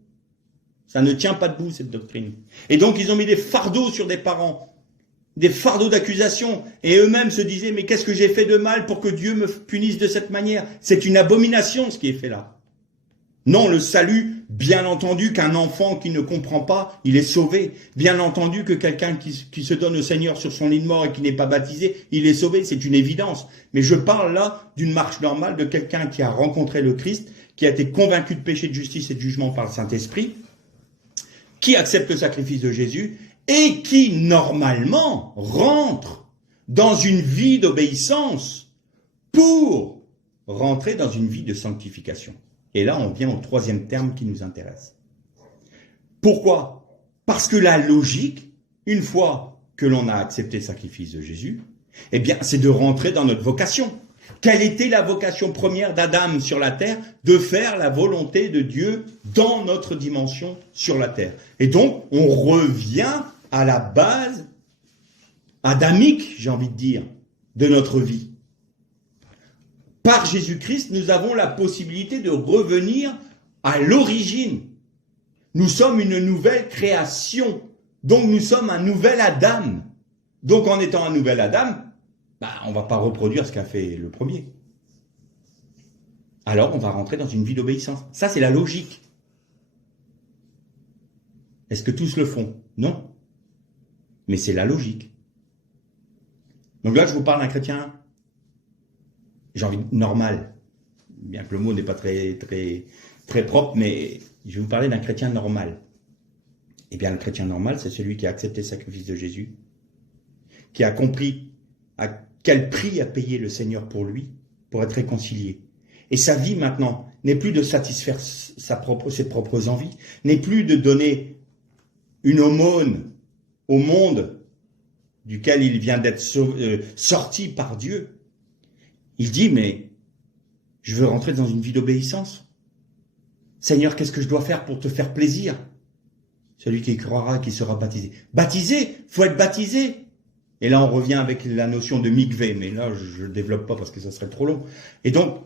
Ça ne tient pas debout, cette doctrine. Et donc, ils ont mis des fardeaux sur des parents. Des fardeaux d'accusation, et eux-mêmes se disaient, mais qu'est-ce que j'ai fait de mal pour que Dieu me punisse de cette manière? C'est une abomination ce qui est fait là. Non, le salut, bien entendu qu'un enfant qui ne comprend pas, il est sauvé. Bien entendu que quelqu'un qui se donne au Seigneur sur son lit de mort et qui n'est pas baptisé, il est sauvé, c'est une évidence. Mais je parle là d'une marche normale de quelqu'un qui a rencontré le Christ, qui a été convaincu de péché, de justice et de jugement par le Saint-Esprit, qui accepte le sacrifice de Jésus, et qui, normalement, rentre dans une vie d'obéissance pour rentrer dans une vie de sanctification. Et là, on vient au troisième terme qui nous intéresse. Pourquoi? Parce que la logique, une fois que l'on a accepté le sacrifice de Jésus, eh bien, c'est de rentrer dans notre vocation. Quelle était la vocation première d'Adam sur la terre? De faire la volonté de Dieu dans notre dimension sur la terre. Et donc, on revient à la base adamique, j'ai envie de dire, de notre vie. Par Jésus-Christ, nous avons la possibilité de revenir à l'origine. Nous sommes une nouvelle création. Donc nous sommes un nouvel Adam. Donc en étant un nouvel Adam, on ne va pas reproduire ce qu'a fait le premier. Alors on va rentrer dans une vie d'obéissance. Ça, c'est la logique. Est-ce que tous le font? Non. Mais c'est la logique. Donc là, je vous parle d'un chrétien, j'ai envie de normal. Bien que le mot n'est pas très propre, mais je vais vous parler d'un chrétien normal. Eh bien, le chrétien normal, c'est celui qui a accepté le sacrifice de Jésus, qui a compris à quel prix a payé le Seigneur pour lui, pour être réconcilié. Et sa vie maintenant n'est plus de satisfaire ses propres envies, n'est plus de donner une aumône au monde duquel il vient d'être sorti par Dieu. Il dit, mais je veux rentrer dans une vie d'obéissance. Seigneur, qu'est-ce que je dois faire pour te faire plaisir? Celui qui croira, qui sera baptisé. Baptisé, faut être baptisé. Et là, on revient avec la notion de mikvé, mais là, je ne développe pas parce que ça serait trop long. Et donc,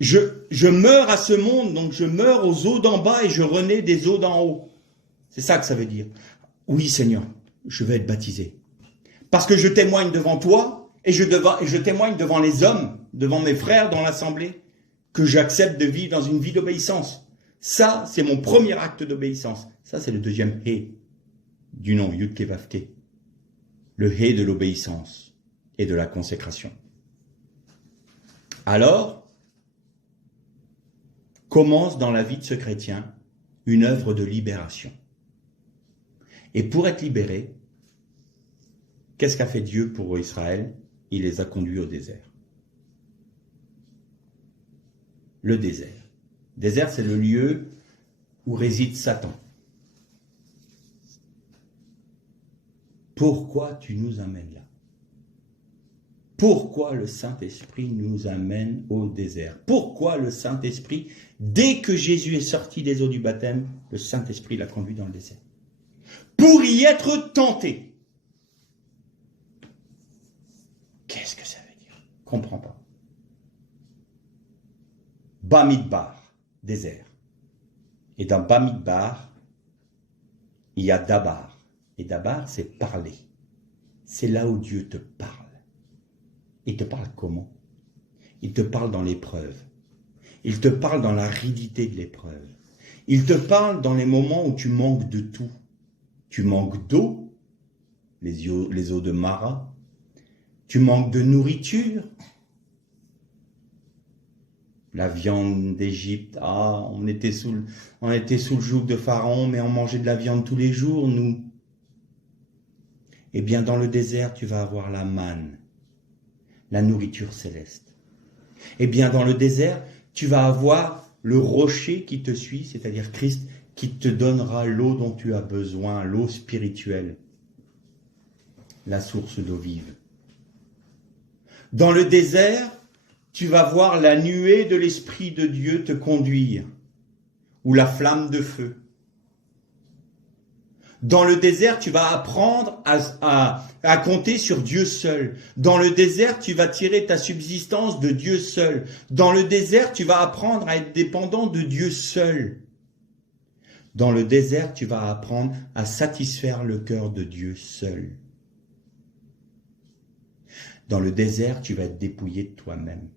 je meurs à ce monde, donc je meurs aux eaux d'en bas et je renais des eaux d'en haut. C'est ça que ça veut dire. Oui, Seigneur, je vais être baptisé. Parce que je témoigne devant toi et je témoigne devant les hommes, devant mes frères dans l'assemblée, que j'accepte de vivre dans une vie d'obéissance. Ça, c'est mon premier acte d'obéissance. Ça, c'est le deuxième hé du nom Yud-Ké Vav-Ké. Le hé de l'obéissance et de la consécration. Alors, commence dans la vie de ce chrétien une œuvre de libération. Et pour être libéré, qu'est-ce qu'a fait Dieu pour Israël? Il les a conduits au désert. Le désert. Le désert, c'est le lieu où réside Satan. Pourquoi tu nous amènes là? Pourquoi le Saint-Esprit nous amène au désert? Pourquoi le Saint-Esprit, dès que Jésus est sorti des eaux du baptême, le Saint-Esprit l'a conduit dans le désert? Pour y être tenté. Qu'est-ce que ça veut dire? Comprends pas. Bamidbar, désert. Et dans Bamidbar, il y a Dabar. Et Dabar, c'est parler. C'est là où Dieu te parle. Il te parle comment? Il te parle dans l'épreuve. Il te parle dans l'aridité de l'épreuve. Il te parle dans les moments où tu manques de tout. Tu manques d'eau, les eaux de Mara. Tu manques de nourriture. La viande d'Égypte, on était sous le joug de Pharaon, mais on mangeait de la viande tous les jours, nous. Eh bien, dans le désert, tu vas avoir la manne, la nourriture céleste. Eh bien, dans le désert, tu vas avoir le rocher qui te suit, c'est-à-dire Christ, qui te donnera l'eau dont tu as besoin, l'eau spirituelle, la source d'eau vive. Dans le désert, tu vas voir la nuée de l'Esprit de Dieu te conduire, ou la flamme de feu. Dans le désert, tu vas apprendre à compter sur Dieu seul. Dans le désert, tu vas tirer ta subsistance de Dieu seul. Dans le désert, tu vas apprendre à être dépendant de Dieu seul. Dans le désert, tu vas apprendre à satisfaire le cœur de Dieu seul. Dans le désert, tu vas être dépouillé de toi-même.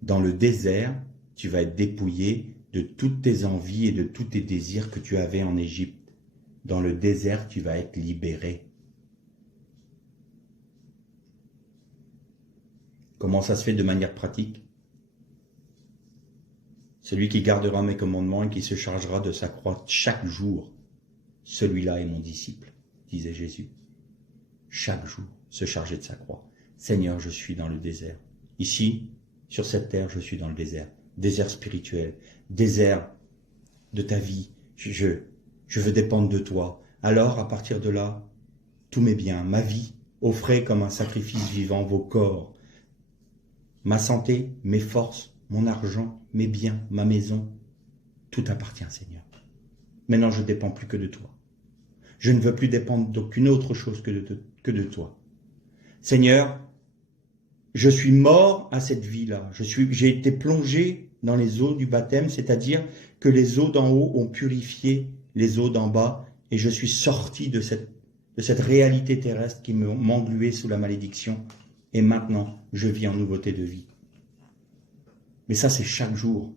Dans le désert, tu vas être dépouillé de toutes tes envies et de tous tes désirs que tu avais en Égypte. Dans le désert, tu vas être libéré. Comment ça se fait de manière pratique? Celui qui gardera mes commandements et qui se chargera de sa croix chaque jour, celui-là est mon disciple, disait Jésus. Chaque jour, se charger de sa croix. Seigneur, je suis dans le désert. Ici, sur cette terre, je suis dans le désert. Désert spirituel, désert de ta vie. Je veux dépendre de toi. Alors, à partir de là, tous mes biens, ma vie, offrez comme un sacrifice vivant vos corps. Ma santé, mes forces, mon argent, mes biens, ma maison, tout appartient, Seigneur. Maintenant, je ne dépends plus que de toi. Je ne veux plus dépendre d'aucune autre chose que de toi. Seigneur, je suis mort à cette vie-là. J'ai été plongé dans les eaux du baptême, c'est-à-dire que les eaux d'en haut ont purifié les eaux d'en bas, et je suis sorti de cette réalité terrestre qui m'engluait sous la malédiction, et maintenant, je vis en nouveauté de vie. Mais ça, c'est chaque jour.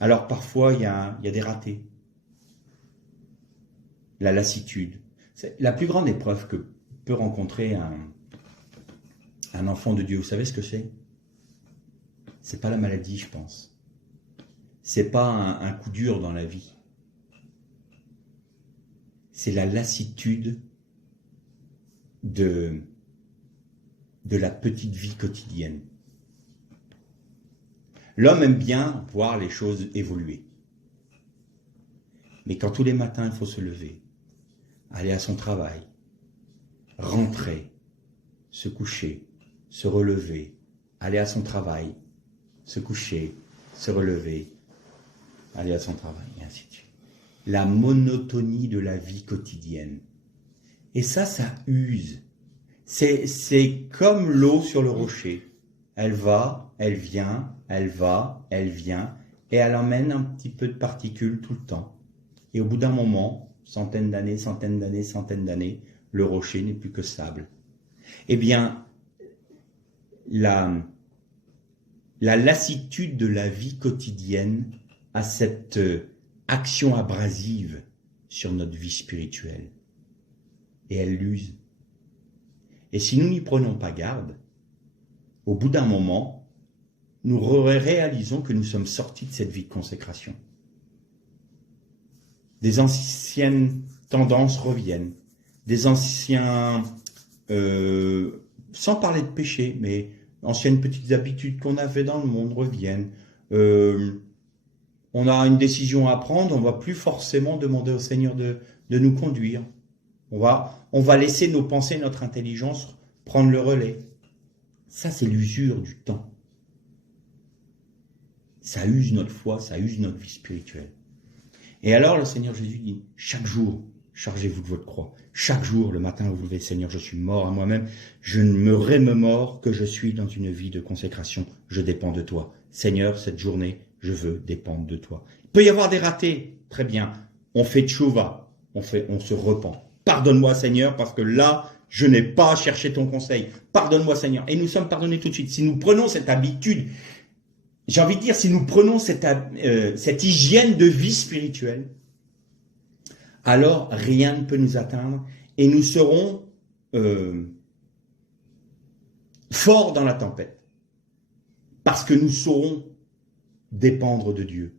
Alors parfois, il y a des ratés. La lassitude. C'est la plus grande épreuve que peut rencontrer un enfant de Dieu. Vous savez ce que c'est? C'est pas la maladie, je pense. C'est pas un coup dur dans la vie. C'est la lassitude de la petite vie quotidienne. L'homme aime bien voir les choses évoluer. Mais quand tous les matins il faut se lever, aller à son travail, rentrer, se coucher, se relever, aller à son travail, se coucher, se relever, aller à son travail, et ainsi de suite. La monotonie de la vie quotidienne. Et ça use. C'est comme l'eau sur le rocher. Elle va, elle vient, elle va, elle vient, et elle emmène un petit peu de particules tout le temps. Et au bout d'un moment, centaines d'années, le rocher n'est plus que sable. Eh bien, la lassitude de la vie quotidienne a cette action abrasive sur notre vie spirituelle. Et elle l'use. Et si nous n'y prenons pas garde, au bout d'un moment, nous réalisons que nous sommes sortis de cette vie de consécration. Des anciennes tendances reviennent, des anciens, sans parler de péché, mais anciennes petites habitudes qu'on avait dans le monde reviennent. On a une décision à prendre, on ne va plus forcément demander au Seigneur de nous conduire. On va laisser nos pensées, notre intelligence prendre le relais. Ça, c'est l'usure du temps. Ça use notre foi, ça use notre vie spirituelle. Et alors, le Seigneur Jésus dit, chaque jour, chargez-vous de votre croix. Chaque jour, le matin, vous vous levez, Seigneur, je suis mort à moi-même. Je ne me rémémore que je suis dans une vie de consécration. Je dépends de toi. Seigneur, cette journée, je veux dépendre de toi. Il peut y avoir des ratés. Très bien. On fait tchouva. On se repent. Pardonne-moi, Seigneur, parce que là, je n'ai pas cherché ton conseil. Pardonne-moi, Seigneur. Et nous sommes pardonnés tout de suite. Si nous prenons cette habitude, j'ai envie de dire, si nous prenons cette hygiène de vie spirituelle, alors rien ne peut nous atteindre et nous serons forts dans la tempête. Parce que nous saurons dépendre de Dieu.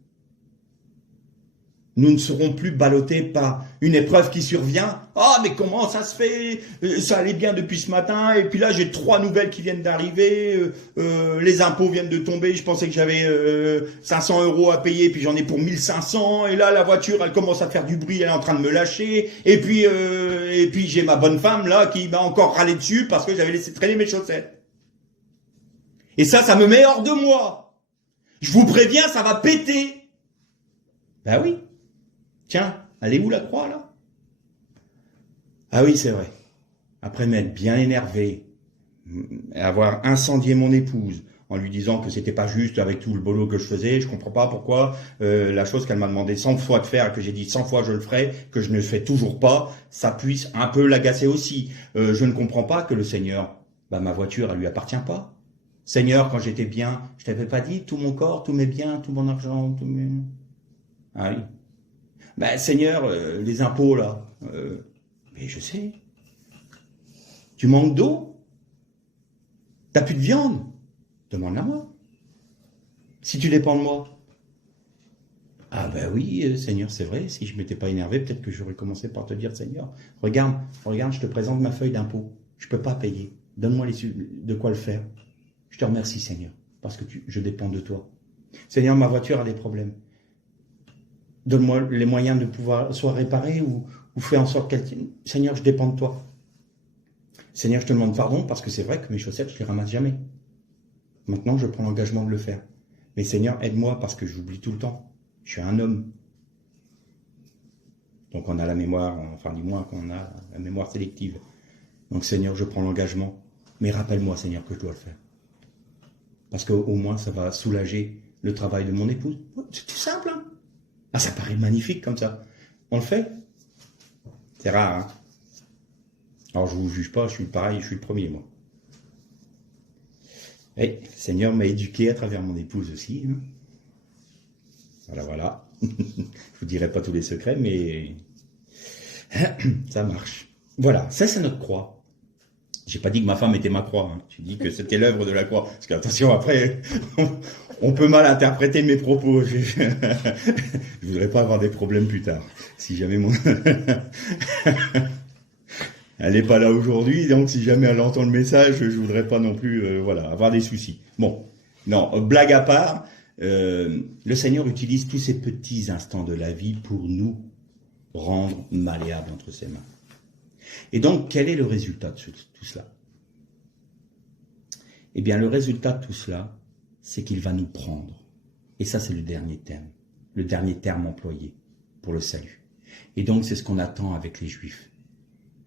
Nous ne serons plus ballottés par une épreuve qui survient. « Ah, mais comment ça se fait? Ça allait bien depuis ce matin, et puis là j'ai 3 nouvelles qui viennent d'arriver, les impôts viennent de tomber, je pensais que j'avais 500 € à payer, puis j'en ai pour 1500, et là la voiture elle commence à faire du bruit, elle est en train de me lâcher, et puis j'ai ma bonne femme là qui m'a encore râlé dessus parce que j'avais laissé traîner mes chaussettes. Et ça me met hors de moi. Je vous préviens, ça va péter. » Ben oui. Tiens, elle est où la croix, là? Ah oui, c'est vrai. Après m'être bien énervé, avoir incendié mon épouse, en lui disant que c'était pas juste avec tout le boulot que je faisais, je comprends pas pourquoi la chose qu'elle m'a demandé 100 fois de faire, et que j'ai dit 100 fois je le ferai, que je ne fais toujours pas, ça puisse un peu l'agacer aussi. Je ne comprends pas que le Seigneur, ma voiture, elle lui appartient pas. Seigneur, quand j'étais bien, je t'avais pas dit tout mon corps, tous mes biens, tout mon argent, tout mes... Ah oui. Seigneur, les impôts là, mais je sais. Tu manques d'eau? T'as plus de viande? Demande-la moi. Si tu dépends de moi. Ah ben oui, Seigneur, c'est vrai, si je m'étais pas énervé, peut-être que j'aurais commencé par te dire, Seigneur, regarde, je te présente ma feuille d'impôt. Je peux pas payer. Donne-moi de quoi le faire. Je te remercie, Seigneur, parce que je dépends de toi. Seigneur, ma voiture a des problèmes. Donne-moi les moyens de pouvoir soit réparer ou fais en sorte qu'elle tienne. Seigneur, je dépends de toi. Seigneur, je te demande pardon parce que c'est vrai que mes chaussettes, je les ramasse jamais. Maintenant, je prends l'engagement de le faire. Mais Seigneur, aide-moi parce que j'oublie tout le temps. Je suis un homme. Donc on a la mémoire, enfin du moins qu'on a la mémoire sélective. Donc Seigneur, je prends l'engagement. Mais rappelle-moi, Seigneur, que je dois le faire. Parce qu'au moins, ça va soulager le travail de mon épouse. C'est tout simple, hein? Ah, ça paraît magnifique comme ça. On le fait? C'est rare, hein? Alors, je vous juge pas, je suis pareil, je suis le premier, moi. Et le Seigneur m'a éduqué à travers mon épouse aussi. Hein. Voilà. Je vous dirai pas tous les secrets, mais ça marche. Voilà, ça c'est notre croix. J'ai pas dit que ma femme était ma croix. Hein. J'ai dit que c'était l'œuvre de la croix. Parce qu'attention, après, on peut mal interpréter mes propos. Je voudrais pas avoir des problèmes plus tard. Si jamais mon... Elle n'est pas là aujourd'hui, donc si jamais elle entend le message, je voudrais pas non plus avoir des soucis. Bon, non, blague à part, le Seigneur utilise tous ces petits instants de la vie pour nous rendre malléables entre ses mains. Et donc, quel est le résultat de tout cela? Eh bien, le résultat de tout cela, c'est qu'il va nous prendre. Et ça, c'est le dernier thème. le dernier terme employé pour le salut. Et donc, c'est ce qu'on attend avec les Juifs.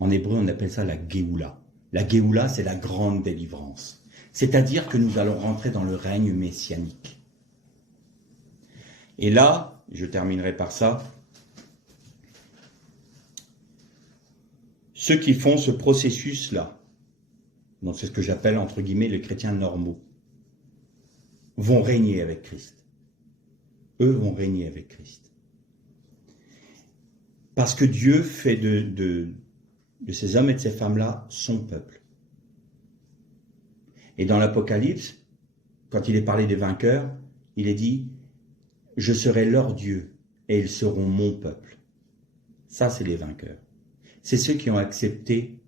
En hébreu, on appelle ça la Géoula. La Géoula, c'est la grande délivrance. C'est-à-dire que nous allons rentrer dans le règne messianique. Et là, je terminerai par ça, ceux qui font ce processus-là, donc c'est ce que j'appelle entre guillemets les chrétiens normaux, vont régner avec Christ. Eux vont régner avec Christ. Parce que Dieu fait de ces hommes et de ces femmes-là son peuple. Et dans l'Apocalypse, quand il est parlé des vainqueurs, il est dit « Je serai leur Dieu et ils seront mon peuple ». Ça, c'est les vainqueurs. C'est ceux qui ont accepté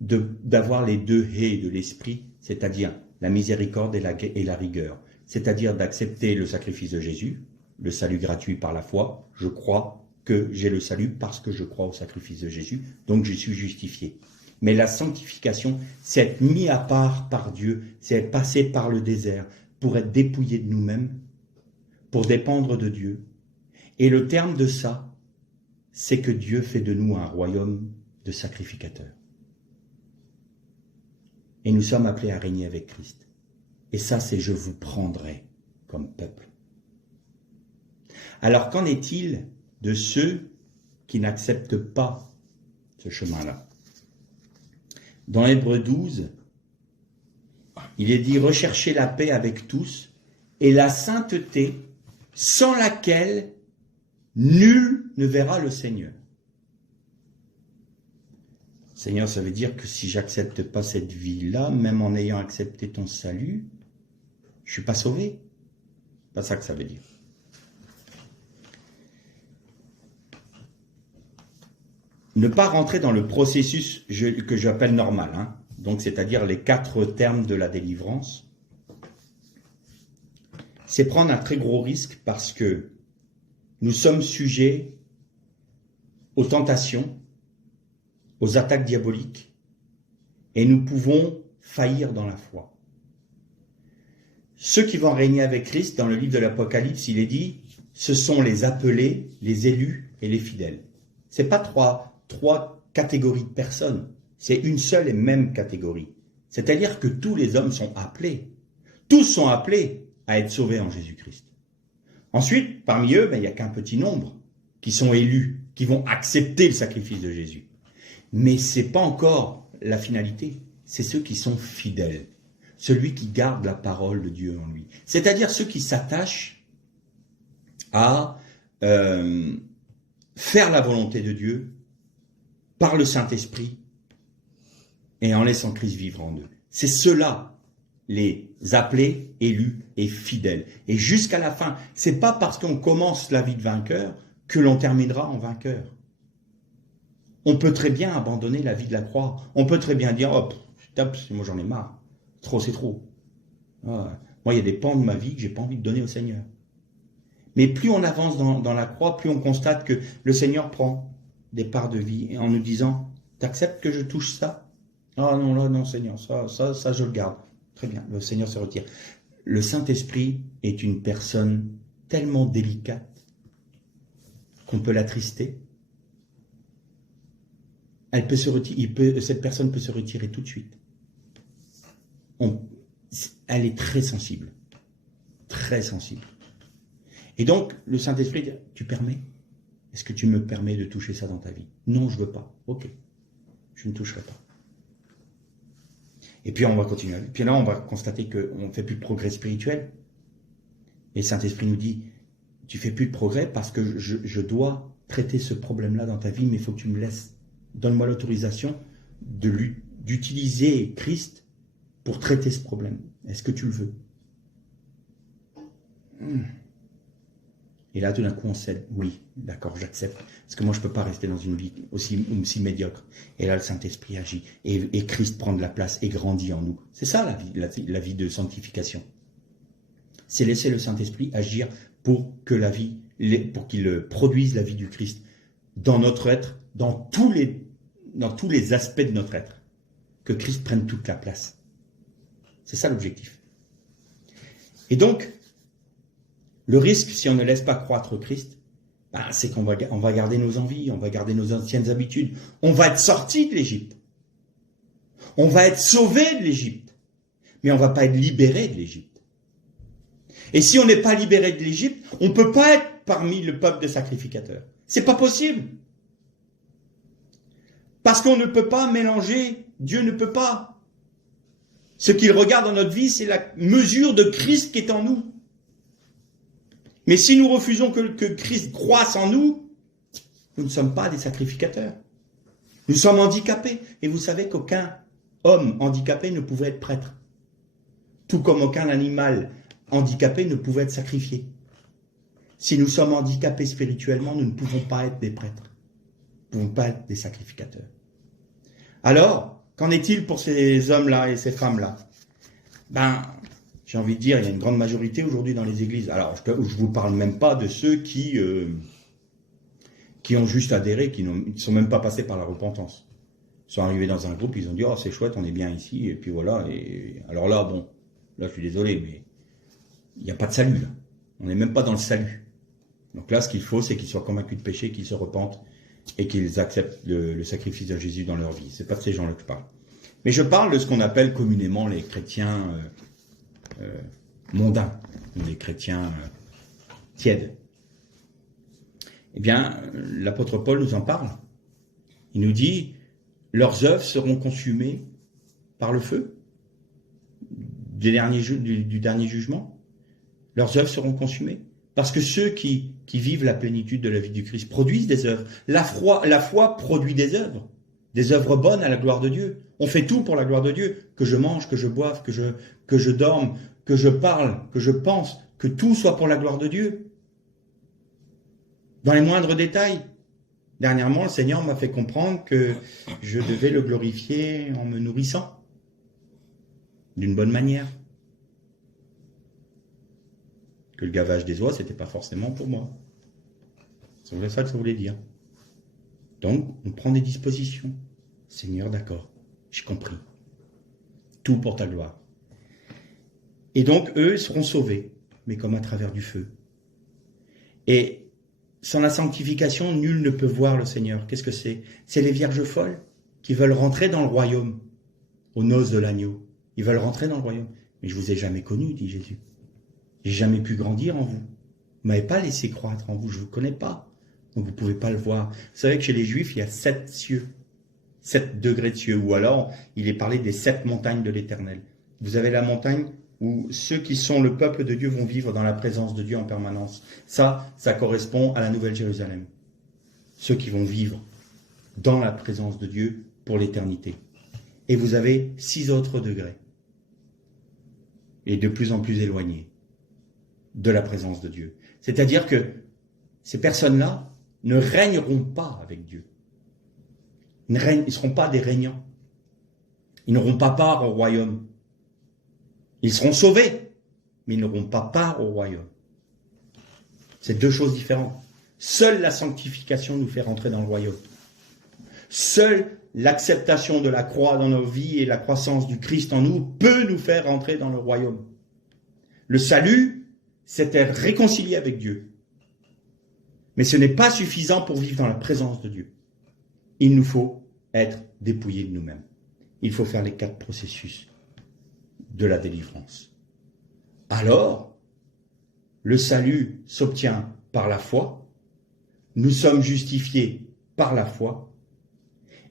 d'avoir les deux haies de l'esprit, c'est-à-dire la miséricorde et la rigueur. C'est-à-dire d'accepter le sacrifice de Jésus, le salut gratuit par la foi. Je crois que j'ai le salut parce que je crois au sacrifice de Jésus, donc je suis justifié. Mais la sanctification, c'est être mis à part par Dieu, c'est être passé par le désert pour être dépouillé de nous-mêmes, pour dépendre de Dieu. Et le terme de ça, c'est que Dieu fait de nous un royaume de sacrificateurs. Et nous sommes appelés à régner avec Christ. Et ça, c'est « je vous prendrai comme peuple ». Alors, qu'en est-il de ceux qui n'acceptent pas ce chemin-là? Dans Hébreux 12, il est dit « Recherchez la paix avec tous et la sainteté sans laquelle nul ne verra le Seigneur. » Seigneur, ça veut dire que si j'accepte pas cette vie-là, même en ayant accepté ton salut, je suis pas sauvé. C'est pas ça que ça veut dire. Ne pas rentrer dans le processus que j'appelle normal, hein. Donc c'est-à-dire les 4 termes de la délivrance, c'est prendre un très gros risque parce que nous sommes sujets aux tentations, aux attaques diaboliques, et nous pouvons faillir dans la foi. Ceux qui vont régner avec Christ, dans le livre de l'Apocalypse, il est dit, ce sont les appelés, les élus et les fidèles. Ce n'est pas trois catégories de personnes, c'est une seule et même catégorie. C'est-à-dire que tous les hommes sont appelés. Tous sont appelés à être sauvés en Jésus-Christ. Ensuite, parmi eux, il n'y a qu'un petit nombre qui sont élus, qui vont accepter le sacrifice de Jésus. Mais ce n'est pas encore la finalité, c'est ceux qui sont fidèles, celui qui garde la parole de Dieu en lui. C'est-à-dire ceux qui s'attachent à faire la volonté de Dieu par le Saint-Esprit et en laissant Christ vivre en eux. C'est ceux-là, les appelés, élus et fidèles. Et jusqu'à la fin, c'est pas parce qu'on commence la vie de vainqueur que l'on terminera en vainqueur. On peut très bien abandonner la vie de la croix. On peut très bien dire, hop, moi j'en ai marre. Trop, c'est trop. Ah, moi, il y a des pans de ma vie que j'ai pas envie de donner au Seigneur. Mais plus on avance dans la croix, plus on constate que le Seigneur prend des parts de vie en nous disant, t'acceptes que je touche ça? Ah non, là, non, Seigneur, ça, je le garde. Très bien, le Seigneur se retire. Le Saint-Esprit est une personne tellement délicate qu'on peut l'attrister. Elle peut se retirer, cette personne peut se retirer tout de suite. Elle est très sensible. Très sensible. Et donc, le Saint-Esprit dit, tu permets? Est-ce que tu me permets de toucher ça dans ta vie? Non, je ne veux pas. Ok, je ne toucherai pas. Et puis on va continuer. Puis là, on va constater qu'on ne fait plus de progrès spirituel. Et le Saint-Esprit nous dit, tu ne fais plus de progrès parce que je dois traiter ce problème-là dans ta vie, mais il faut que tu me laisses. Donne-moi l'autorisation d'utiliser Christ pour traiter ce problème. Est-ce que tu le veux? Et là, tout d'un coup, on cède. Oui, d'accord, j'accepte. Parce que moi, je ne peux pas rester dans une vie aussi médiocre. Et là, le Saint-Esprit agit. Et Christ prend de la place et grandit en nous. C'est ça, la vie de sanctification. C'est laisser le Saint-Esprit agir pour qu'il produise la vie du Christ dans notre être, dans tous les aspects de notre être. Que Christ prenne toute la place. C'est ça l'objectif. Et donc, Le risque, si on ne laisse pas croître Christ, c'est qu'on va garder nos envies, on va garder nos anciennes habitudes. On va être sorti de l'Égypte. On va être sauvé de l'Égypte. Mais on ne va pas être libéré de l'Égypte. Et si on n'est pas libéré de l'Égypte, on ne peut pas être parmi le peuple des sacrificateurs. C'est pas possible. Parce qu'on ne peut pas mélanger, Dieu ne peut pas. Ce qu'il regarde dans notre vie, c'est la mesure de Christ qui est en nous. Mais si nous refusons que Christ croisse en nous, nous ne sommes pas des sacrificateurs. Nous sommes handicapés. Et vous savez qu'aucun homme handicapé ne pouvait être prêtre. Tout comme aucun animal handicapé ne pouvait être sacrifié. Si nous sommes handicapés spirituellement, nous ne pouvons pas être des prêtres. Nous ne pouvons pas être des sacrificateurs. Alors, qu'en est-il pour ces hommes-là et ces femmes-là? J'ai envie de dire, il y a une grande majorité aujourd'hui dans les églises. Alors, je ne vous parle même pas de ceux qui ont juste adhéré, qui ne sont même pas passés par la repentance. Ils sont arrivés dans un groupe, ils ont dit « Oh, c'est chouette, on est bien ici. » Et puis voilà. Et alors là, là, je suis désolé, mais il n'y a pas de salut, là. On n'est même pas dans le salut. Donc là, ce qu'il faut, c'est qu'ils soient convaincus de péché, qu'ils se repentent et qu'ils acceptent le sacrifice de Jésus dans leur vie. Ce n'est pas de ces gens-là que je parle. Mais je parle de ce qu'on appelle communément les chrétiens mondains, ou les chrétiens tièdes. Eh bien, l'apôtre Paul nous en parle. Il nous dit, leurs œuvres seront consumées par le feu du dernier jugement. Leurs œuvres seront consumées. Parce que ceux qui vivent la plénitude de la vie du Christ produisent des œuvres. La foi produit des œuvres bonnes à la gloire de Dieu. On fait tout pour la gloire de Dieu. Que je mange, que je boive, que je dorme, que je parle, que je pense, que tout soit pour la gloire de Dieu. Dans les moindres détails. Dernièrement, le Seigneur m'a fait comprendre que je devais le glorifier en me nourrissant d'une bonne manière. Que le gavage des oies, c'était pas forcément pour moi. C'est ça que ça voulait dire. Donc, on prend des dispositions. Seigneur, d'accord, j'ai compris. Tout pour ta gloire. Et donc, eux seront sauvés, mais comme à travers du feu. Et sans la sanctification, nul ne peut voir le Seigneur. Qu'est-ce que c'est? C'est les vierges folles qui veulent rentrer dans le royaume, aux noces de l'agneau. Ils veulent rentrer dans le royaume. Mais je vous ai jamais connu, dit Jésus. J'ai jamais pu grandir en vous. Vous m'avez pas laissé croître en vous, je vous connais pas. Donc vous pouvez pas le voir. Vous savez que chez les Juifs, il y a 7 cieux. 7 degrés de cieux. Ou alors, il est parlé des 7 montagnes de l'Éternel. Vous avez la montagne où ceux qui sont le peuple de Dieu vont vivre dans la présence de Dieu en permanence. Ça correspond à la Nouvelle Jérusalem. Ceux qui vont vivre dans la présence de Dieu pour l'éternité. Et vous avez 6 autres degrés. Et de plus en plus éloignés de la présence de Dieu. C'est-à-dire que ces personnes-là ne régneront pas avec Dieu. Ils ne seront pas des régnants. Ils n'auront pas part au royaume. Ils seront sauvés, mais ils n'auront pas part au royaume. C'est deux choses différentes. Seule la sanctification nous fait rentrer dans le royaume. Seule l'acceptation de la croix dans nos vies et la croissance du Christ en nous peut nous faire rentrer dans le royaume. Le salut, c'est être réconcilié avec Dieu. Mais ce n'est pas suffisant pour vivre dans la présence de Dieu. Il nous faut être dépouillés de nous-mêmes. Il faut faire les 4 processus de la délivrance. Alors, le salut s'obtient par la foi, nous sommes justifiés par la foi,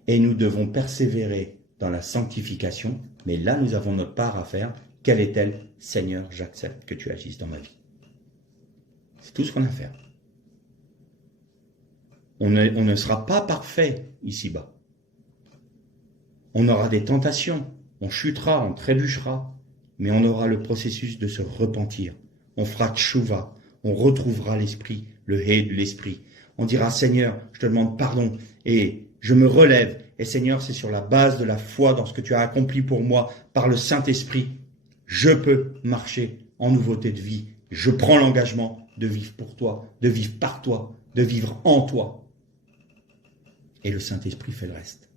et nous devons persévérer dans la sanctification, mais là nous avons notre part à faire. Quelle est-elle? Seigneur, j'accepte que tu agisses dans ma vie. C'est tout ce qu'on a à faire. On ne sera pas parfait ici-bas. On aura des tentations, on chutera, on trébuchera, mais on aura le processus de se repentir. On fera tchouva, on retrouvera l'esprit, le hé de l'esprit. On dira, Seigneur, je te demande pardon et je me relève. Et Seigneur, c'est sur la base de la foi dans ce que tu as accompli pour moi par le Saint-Esprit. Je peux marcher en nouveauté de vie. Je prends l'engagement de vivre pour toi, de vivre par toi, de vivre en toi. Et le Saint-Esprit fait le reste.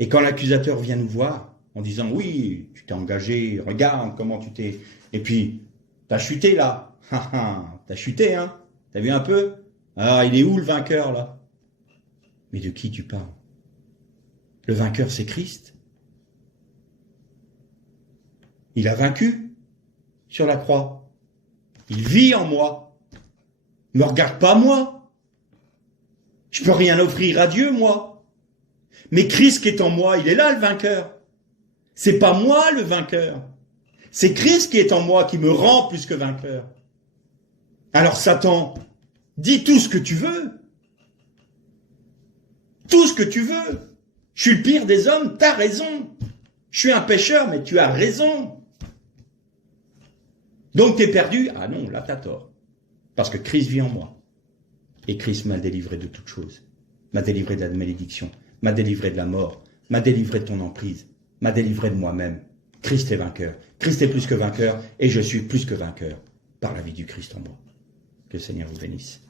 Et quand l'accusateur vient nous voir en disant « Oui, tu t'es engagé, regarde comment tu t'es... » Et puis, T'as chuté là. T'as chuté, hein? T'as vu un peu? Ah, il est où le vainqueur là? Mais de qui tu parles? Le vainqueur, c'est Christ. Il a vaincu sur la croix. Il vit en moi. Ne me regarde pas moi. Je peux rien offrir à Dieu, moi. Mais Christ qui est en moi, il est là le vainqueur. C'est pas moi le vainqueur. C'est Christ qui est en moi qui me rend plus que vainqueur. Alors Satan, dis tout ce que tu veux. Tout ce que tu veux. Je suis le pire des hommes, t'as raison. Je suis un pécheur, mais tu as raison. Donc t'es perdu? Ah non, là t'as tort. Parce que Christ vit en moi. Et Christ m'a délivré de toutes choses. M'a délivré de la malédiction. M'a délivré de la mort. M'a délivré de ton emprise. M'a délivré de moi-même. Christ est vainqueur. Christ est plus que vainqueur. Et je suis plus que vainqueur par la vie du Christ en moi. Que le Seigneur vous bénisse.